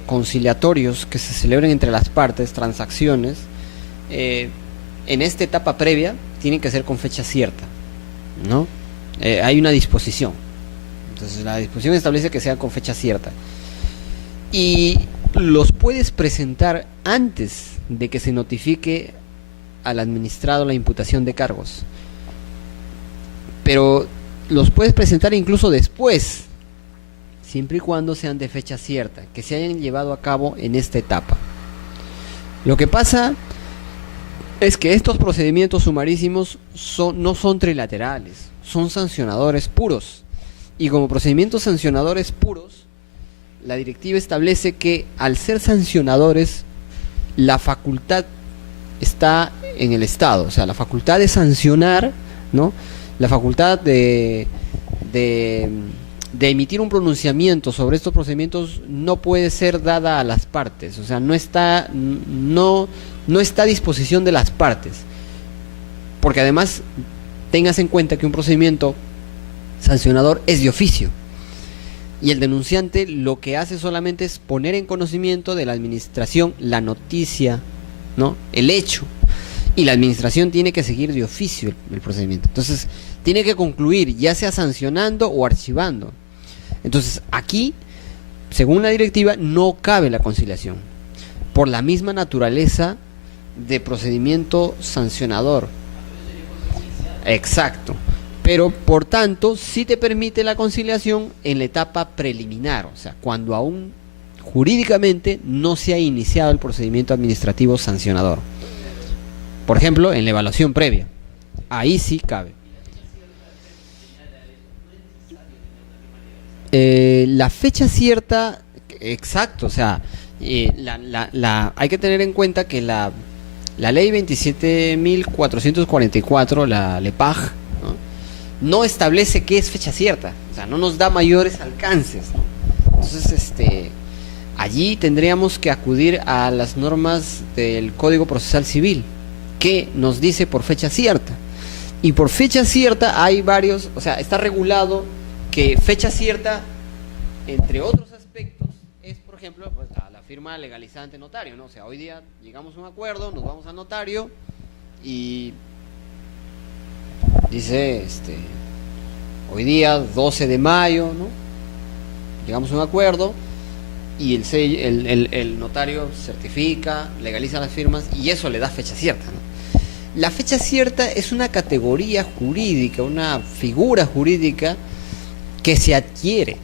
conciliatorios que se celebren entre las partes, transacciones, en esta etapa previa tienen que ser con fecha cierta, ¿no? Hay una disposición. Entonces la disposición establece que sea con fecha cierta. Y los puedes presentar antes de que se notifique al administrado la imputación de cargos. Pero los puedes presentar incluso después, siempre y cuando sean de fecha cierta, que se hayan llevado a cabo en esta etapa. Lo que pasa es que estos procedimientos sumarísimos no son trilaterales, son sancionadores puros. Y como procedimientos sancionadores puros, la directiva establece que al ser sancionadores la facultad está en el Estado, o sea, la facultad de sancionar, ¿no? La facultad de, de emitir un pronunciamiento sobre estos procedimientos no puede ser dada a las partes, o sea, no está a disposición de las partes, porque además tengas en cuenta que un procedimiento sancionador es de oficio y el denunciante lo que hace solamente es poner en conocimiento de la administración la noticia, ¿no? El hecho, y la administración tiene que seguir de oficio el procedimiento. Entonces tiene que concluir ya sea sancionando o archivando. Entonces aquí, según la directiva, no cabe la conciliación por la misma naturaleza de procedimiento sancionador. Exacto. Pero por tanto sí te permite la conciliación en la etapa preliminar, o sea, cuando aún jurídicamente no se ha iniciado el procedimiento administrativo sancionador. Por ejemplo, en la evaluación previa. Ahí sí cabe. La fecha cierta, exacto, o sea, hay que tener en cuenta que la ley 27.444, la LEPAJ, no establece qué es fecha cierta, o sea, no nos da mayores alcances, ¿no? Entonces, allí tendríamos que acudir a las normas del Código Procesal Civil, que nos dice por fecha cierta. Y por fecha cierta hay varios, o sea, está regulado que fecha cierta, entre otros aspectos, es, por ejemplo, pues, la firma legalizada ante notario, ¿no? O sea, hoy día llegamos a un acuerdo, nos vamos al notario y dice, hoy día 12 de mayo, ¿no? Llegamos a un acuerdo y el notario certifica, legaliza las firmas y eso le da fecha cierta, ¿no? La fecha cierta es una categoría jurídica, una figura jurídica que se adquiere,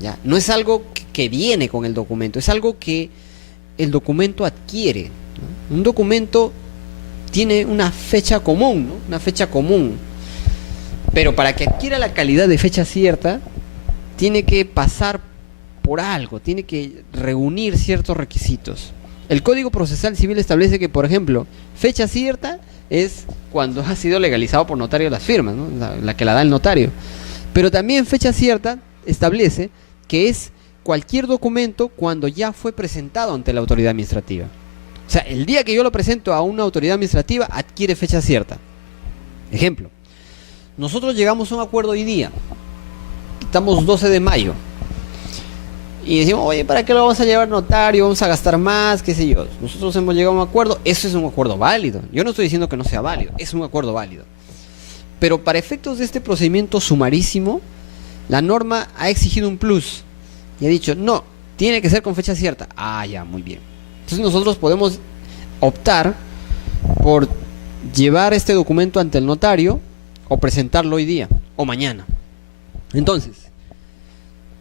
¿ya? No es algo que viene con el documento, es algo que el documento adquiere, ¿no? Un documento tiene una fecha común, ¿no? Una fecha común. Pero para que adquiera la calidad de fecha cierta, tiene que pasar por algo, tiene que reunir ciertos requisitos. El Código Procesal Civil establece que, por ejemplo, fecha cierta es cuando ha sido legalizado por notario las firmas, ¿no? La que la da el notario. Pero también fecha cierta establece que es cualquier documento cuando ya fue presentado ante la autoridad administrativa. O sea, el día que yo lo presento a una autoridad administrativa, adquiere fecha cierta. Ejemplo, nosotros llegamos a un acuerdo hoy día, estamos 12 de mayo, y decimos, oye, ¿para qué lo vamos a llevar notario? Vamos a gastar más, qué sé yo. Nosotros hemos llegado a un acuerdo, eso es un acuerdo válido. Yo no estoy diciendo que no sea válido, es un acuerdo válido. Pero para efectos de este procedimiento sumarísimo, la norma ha exigido un plus y ha dicho, no, tiene que ser con fecha cierta. Ah, ya, muy bien. Entonces nosotros podemos optar por llevar este documento ante el notario o presentarlo hoy día o mañana. Entonces,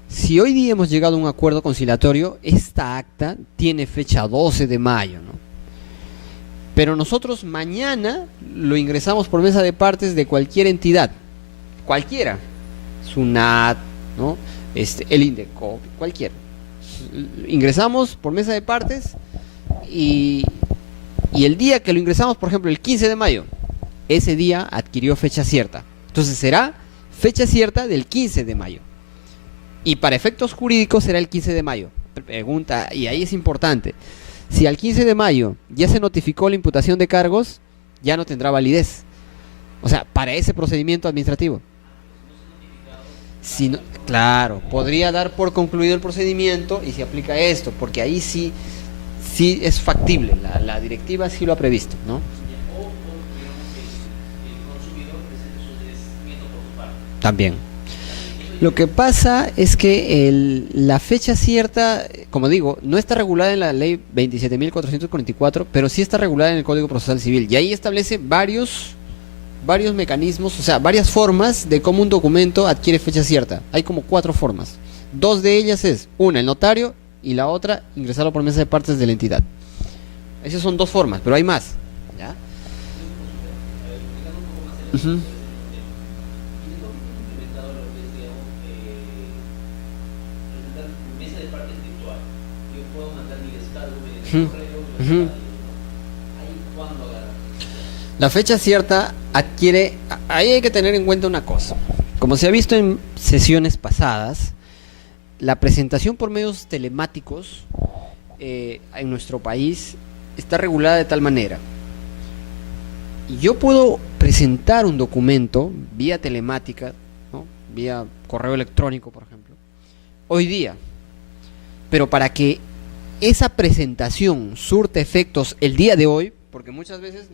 si hoy día hemos llegado a un acuerdo conciliatorio, esta acta tiene fecha 12 de mayo, ¿no? Pero nosotros mañana lo ingresamos por mesa de partes de cualquier entidad, cualquiera, SUNAT, ¿no? El INDECOP, cualquiera. Ingresamos por mesa de partes y el día que lo ingresamos, por ejemplo, el 15 de mayo, ese día adquirió fecha cierta. Entonces será fecha cierta del 15 de mayo. Y para efectos jurídicos será el 15 de mayo. Pregunta, y ahí es importante. Si al 15 de mayo ya se notificó la imputación de cargos, ya no tendrá validez. O sea, para ese procedimiento administrativo. Si no, claro, podría dar por concluido el procedimiento y se aplica esto, porque ahí sí es factible. La directiva sí lo ha previsto, ¿no? También. Lo que pasa es que la fecha cierta, como digo, no está regulada en la ley 27.444, pero sí está regulada en el Código Procesal Civil. Y ahí establece varios mecanismos, o sea, varias formas de cómo un documento adquiere fecha cierta. Hay como 4 formas. 2 de ellas es, una, el notario, y la otra, ingresarlo por mesa de partes de la entidad. Esas son 2 formas, pero hay más, ¿ya? Uh-huh. La fecha cierta adquiere, ahí hay que tener en cuenta una cosa. Como se ha visto en sesiones pasadas, la presentación por medios telemáticos en nuestro país está regulada de tal manera. Yo puedo presentar un documento vía telemática, ¿no? Vía correo electrónico, por ejemplo, hoy día, pero para que esa presentación surte efectos el día de hoy, porque muchas veces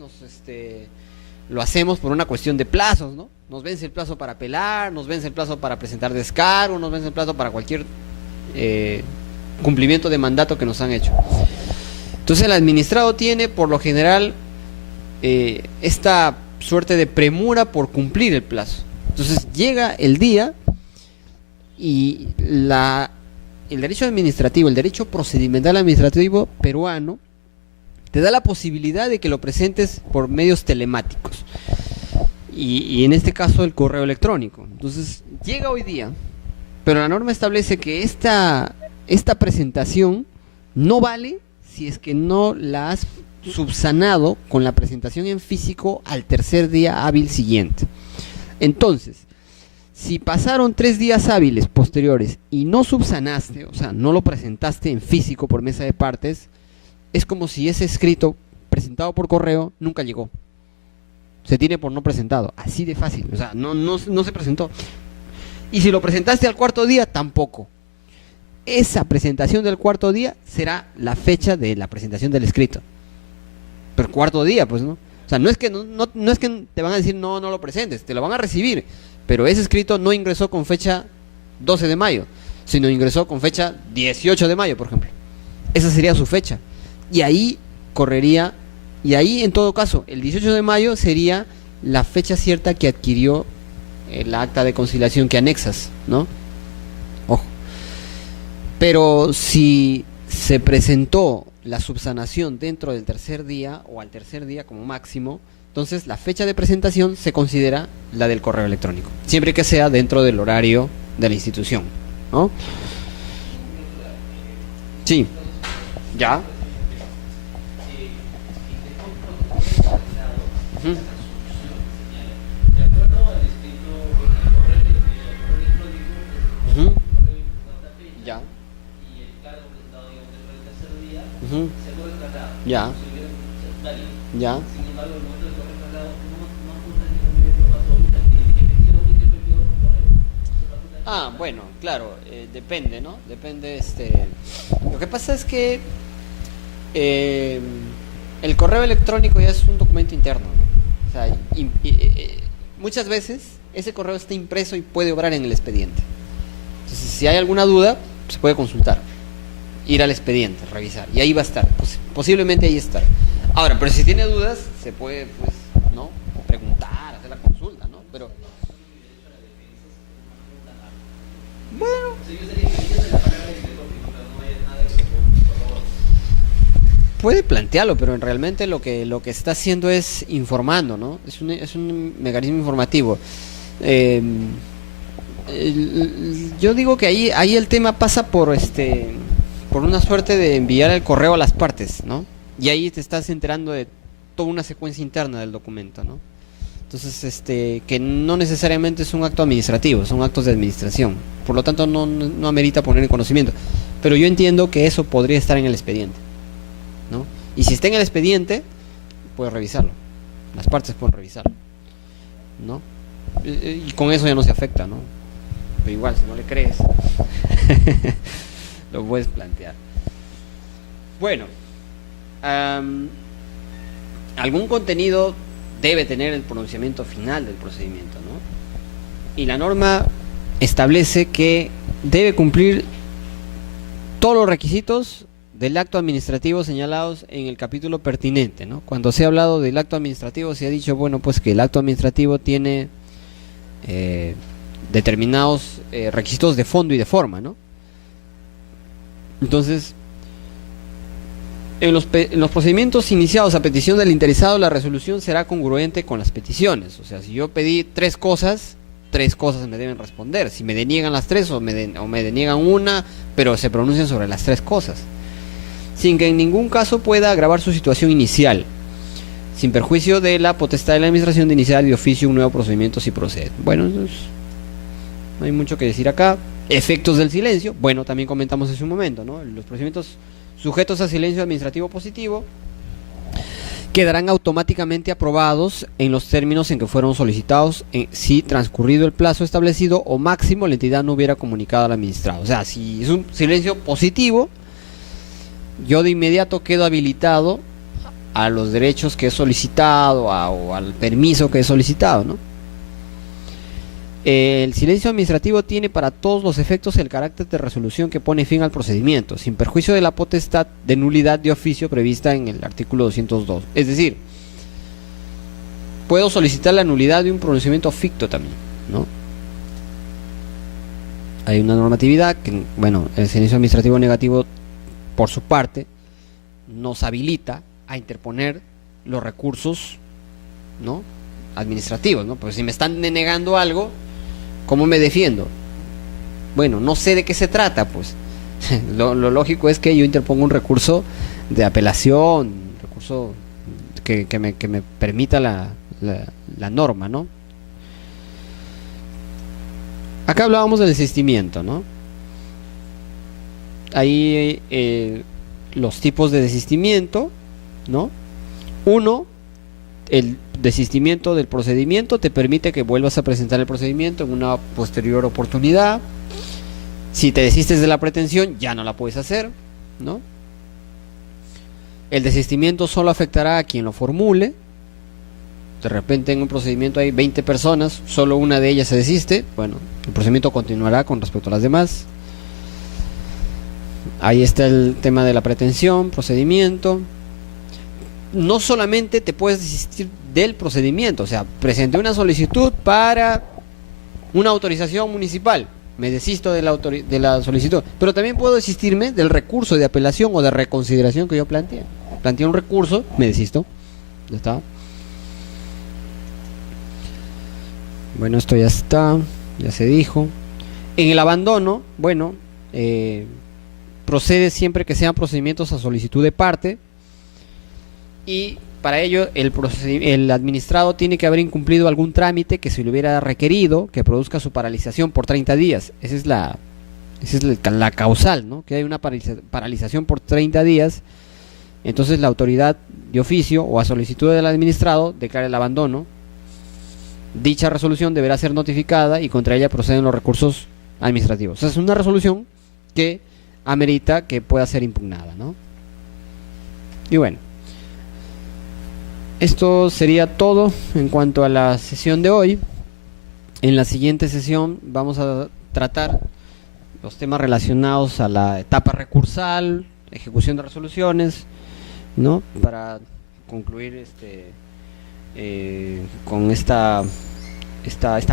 lo hacemos por una cuestión de plazos, ¿no? Nos vence el plazo para apelar, nos vence el plazo para presentar descargo, nos vence el plazo para cualquier cumplimiento de mandato que nos han hecho. Entonces el administrado tiene, por lo general, esta suerte de premura por cumplir el plazo. Entonces llega el día y el derecho administrativo, el derecho procedimental administrativo peruano, te da la posibilidad de que lo presentes por medios telemáticos y en este caso el correo electrónico. Entonces llega hoy día, pero la norma establece que esta presentación no vale si es que no la has subsanado con la presentación en físico al tercer día hábil siguiente. Entonces, si pasaron 3 días hábiles posteriores y no subsanaste, o sea, no lo presentaste en físico por mesa de partes, es como si ese escrito presentado por correo nunca llegó. Se tiene por no presentado, así de fácil, o sea, no se presentó. Y si lo presentaste al cuarto día, tampoco. Esa presentación del cuarto día será la fecha de la presentación del escrito. Pero cuarto día, pues, ¿no? O sea, no es que te van a decir no lo presentes, te lo van a recibir, pero ese escrito no ingresó con fecha 12 de mayo, sino ingresó con fecha 18 de mayo, por ejemplo. Esa sería su fecha. Y ahí correría, y ahí en todo caso, el 18 de mayo sería la fecha cierta que adquirió el acta de conciliación que anexas, ¿no? Ojo. Pero si se presentó la subsanación dentro del tercer día o al tercer día como máximo, entonces la fecha de presentación se considera la del correo electrónico, siempre que sea dentro del horario de la institución, ¿no? Sí, ya. Uh-huh. Uh-huh. Ya. Uh-huh. Ya. Ya. Bueno, claro, depende, ¿no? Depende, Lo que pasa es que el correo electrónico ya es un documento interno, ¿no? O sea, muchas veces ese correo está impreso y puede obrar en el expediente. Entonces, si hay alguna duda, se puede consultar, ir al expediente, revisar, y ahí va a estar, posiblemente ahí está. Ahora, pero si tiene dudas, se puede, pues, ¿no? Preguntar, hacer la consulta, ¿no? Pero bueno, puede plantearlo, pero realmente lo que está haciendo es informando, ¿no? Es un mecanismo informativo. Yo digo que ahí el tema pasa por una suerte de enviar el correo a las partes, ¿no? Y ahí te estás enterando de toda una secuencia interna del documento, ¿no? Entonces, que no necesariamente es un acto administrativo, son actos de administración. Por lo tanto, no amerita poner en conocimiento. Pero yo entiendo que eso podría estar en el expediente, ¿no? Y si está en el expediente, puedes revisarlo. Las partes pueden revisarlo, ¿no? Y con eso ya no se afecta, ¿no? Pero igual, si no le crees, lo puedes plantear. Bueno, algún contenido debe tener el pronunciamiento final del procedimiento, ¿no? Y la norma establece que debe cumplir todos los requisitos del acto administrativo señalados en el capítulo pertinente, ¿no? Cuando se ha hablado del acto administrativo se ha dicho, bueno, pues que el acto administrativo tiene determinados requisitos de fondo y de forma, ¿no? Entonces, en los procedimientos iniciados a petición del interesado, la resolución será congruente con las peticiones. O sea, si yo pedí 3 cosas me deben responder. Si me deniegan las 3 o me deniegan una, pero se pronuncian sobre las 3 cosas, sin que en ningún caso pueda agravar su situación inicial. sin perjuicio de la potestad de la administración de iniciar de oficio un nuevo procedimiento si procede. Bueno, entonces, no hay mucho que decir acá. Efectos del silencio, bueno, también comentamos hace un momento, ¿no? Los procedimientos sujetos a silencio administrativo positivo quedarán automáticamente aprobados en los términos en que fueron solicitados si transcurrido el plazo establecido o máximo la entidad no hubiera comunicado al administrado. O sea, si es un silencio positivo, yo de inmediato quedo habilitado a los derechos que he solicitado o al permiso que he solicitado, ¿no? El silencio administrativo tiene para todos los efectos el carácter de resolución que pone fin al procedimiento, sin perjuicio de la potestad de nulidad de oficio prevista en el artículo 202. Es decir, puedo solicitar la nulidad de un pronunciamiento ficto también, ¿no? Hay una normatividad que, bueno, el silencio administrativo negativo, por su parte, nos habilita a interponer los recursos, ¿no?, administrativos, ¿no? Pues si me están denegando algo, ¿cómo me defiendo? Bueno, no sé de qué se trata, pues. Lo lógico es que yo interponga un recurso de apelación, un recurso que me permita la norma, ¿no? Acá hablábamos del desistimiento, ¿no? Ahí los tipos de desistimiento, ¿no? Uno, el desistimiento del procedimiento te permite que vuelvas a presentar el procedimiento en una posterior oportunidad. Si te desistes de la pretensión, ya no la puedes hacer, ¿no? El desistimiento solo afectará a quien lo formule. De repente en un procedimiento hay 20 personas, solo una de ellas se desiste, bueno, el procedimiento continuará con respecto a las demás. Ahí está el tema de la pretensión, procedimiento. No solamente te puedes desistir del procedimiento, o sea, presenté una solicitud para una autorización municipal, me desisto de la solicitud, pero también puedo desistirme del recurso de apelación o de reconsideración que yo planteé. Planteé un recurso, me desisto, ya está. Bueno, esto ya está, ya se dijo. En el abandono, bueno, procede siempre que sean procedimientos a solicitud de parte, y para ello el administrado tiene que haber incumplido algún trámite que se le hubiera requerido que produzca su paralización por 30 días. Esa es la causal, ¿no? Que hay una paralización por 30 días. Entonces la autoridad de oficio o a solicitud del administrado declara el abandono. Dicha resolución deberá ser notificada y contra ella proceden los recursos administrativos. O sea, es una resolución que amerita que pueda ser impugnada, ¿no? Y bueno, esto sería todo en cuanto a la sesión de hoy. En la siguiente sesión vamos a tratar los temas relacionados a la etapa recursal, ejecución de resoluciones, ¿no? Para concluir con esta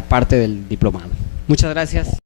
parte del diplomado. Muchas gracias.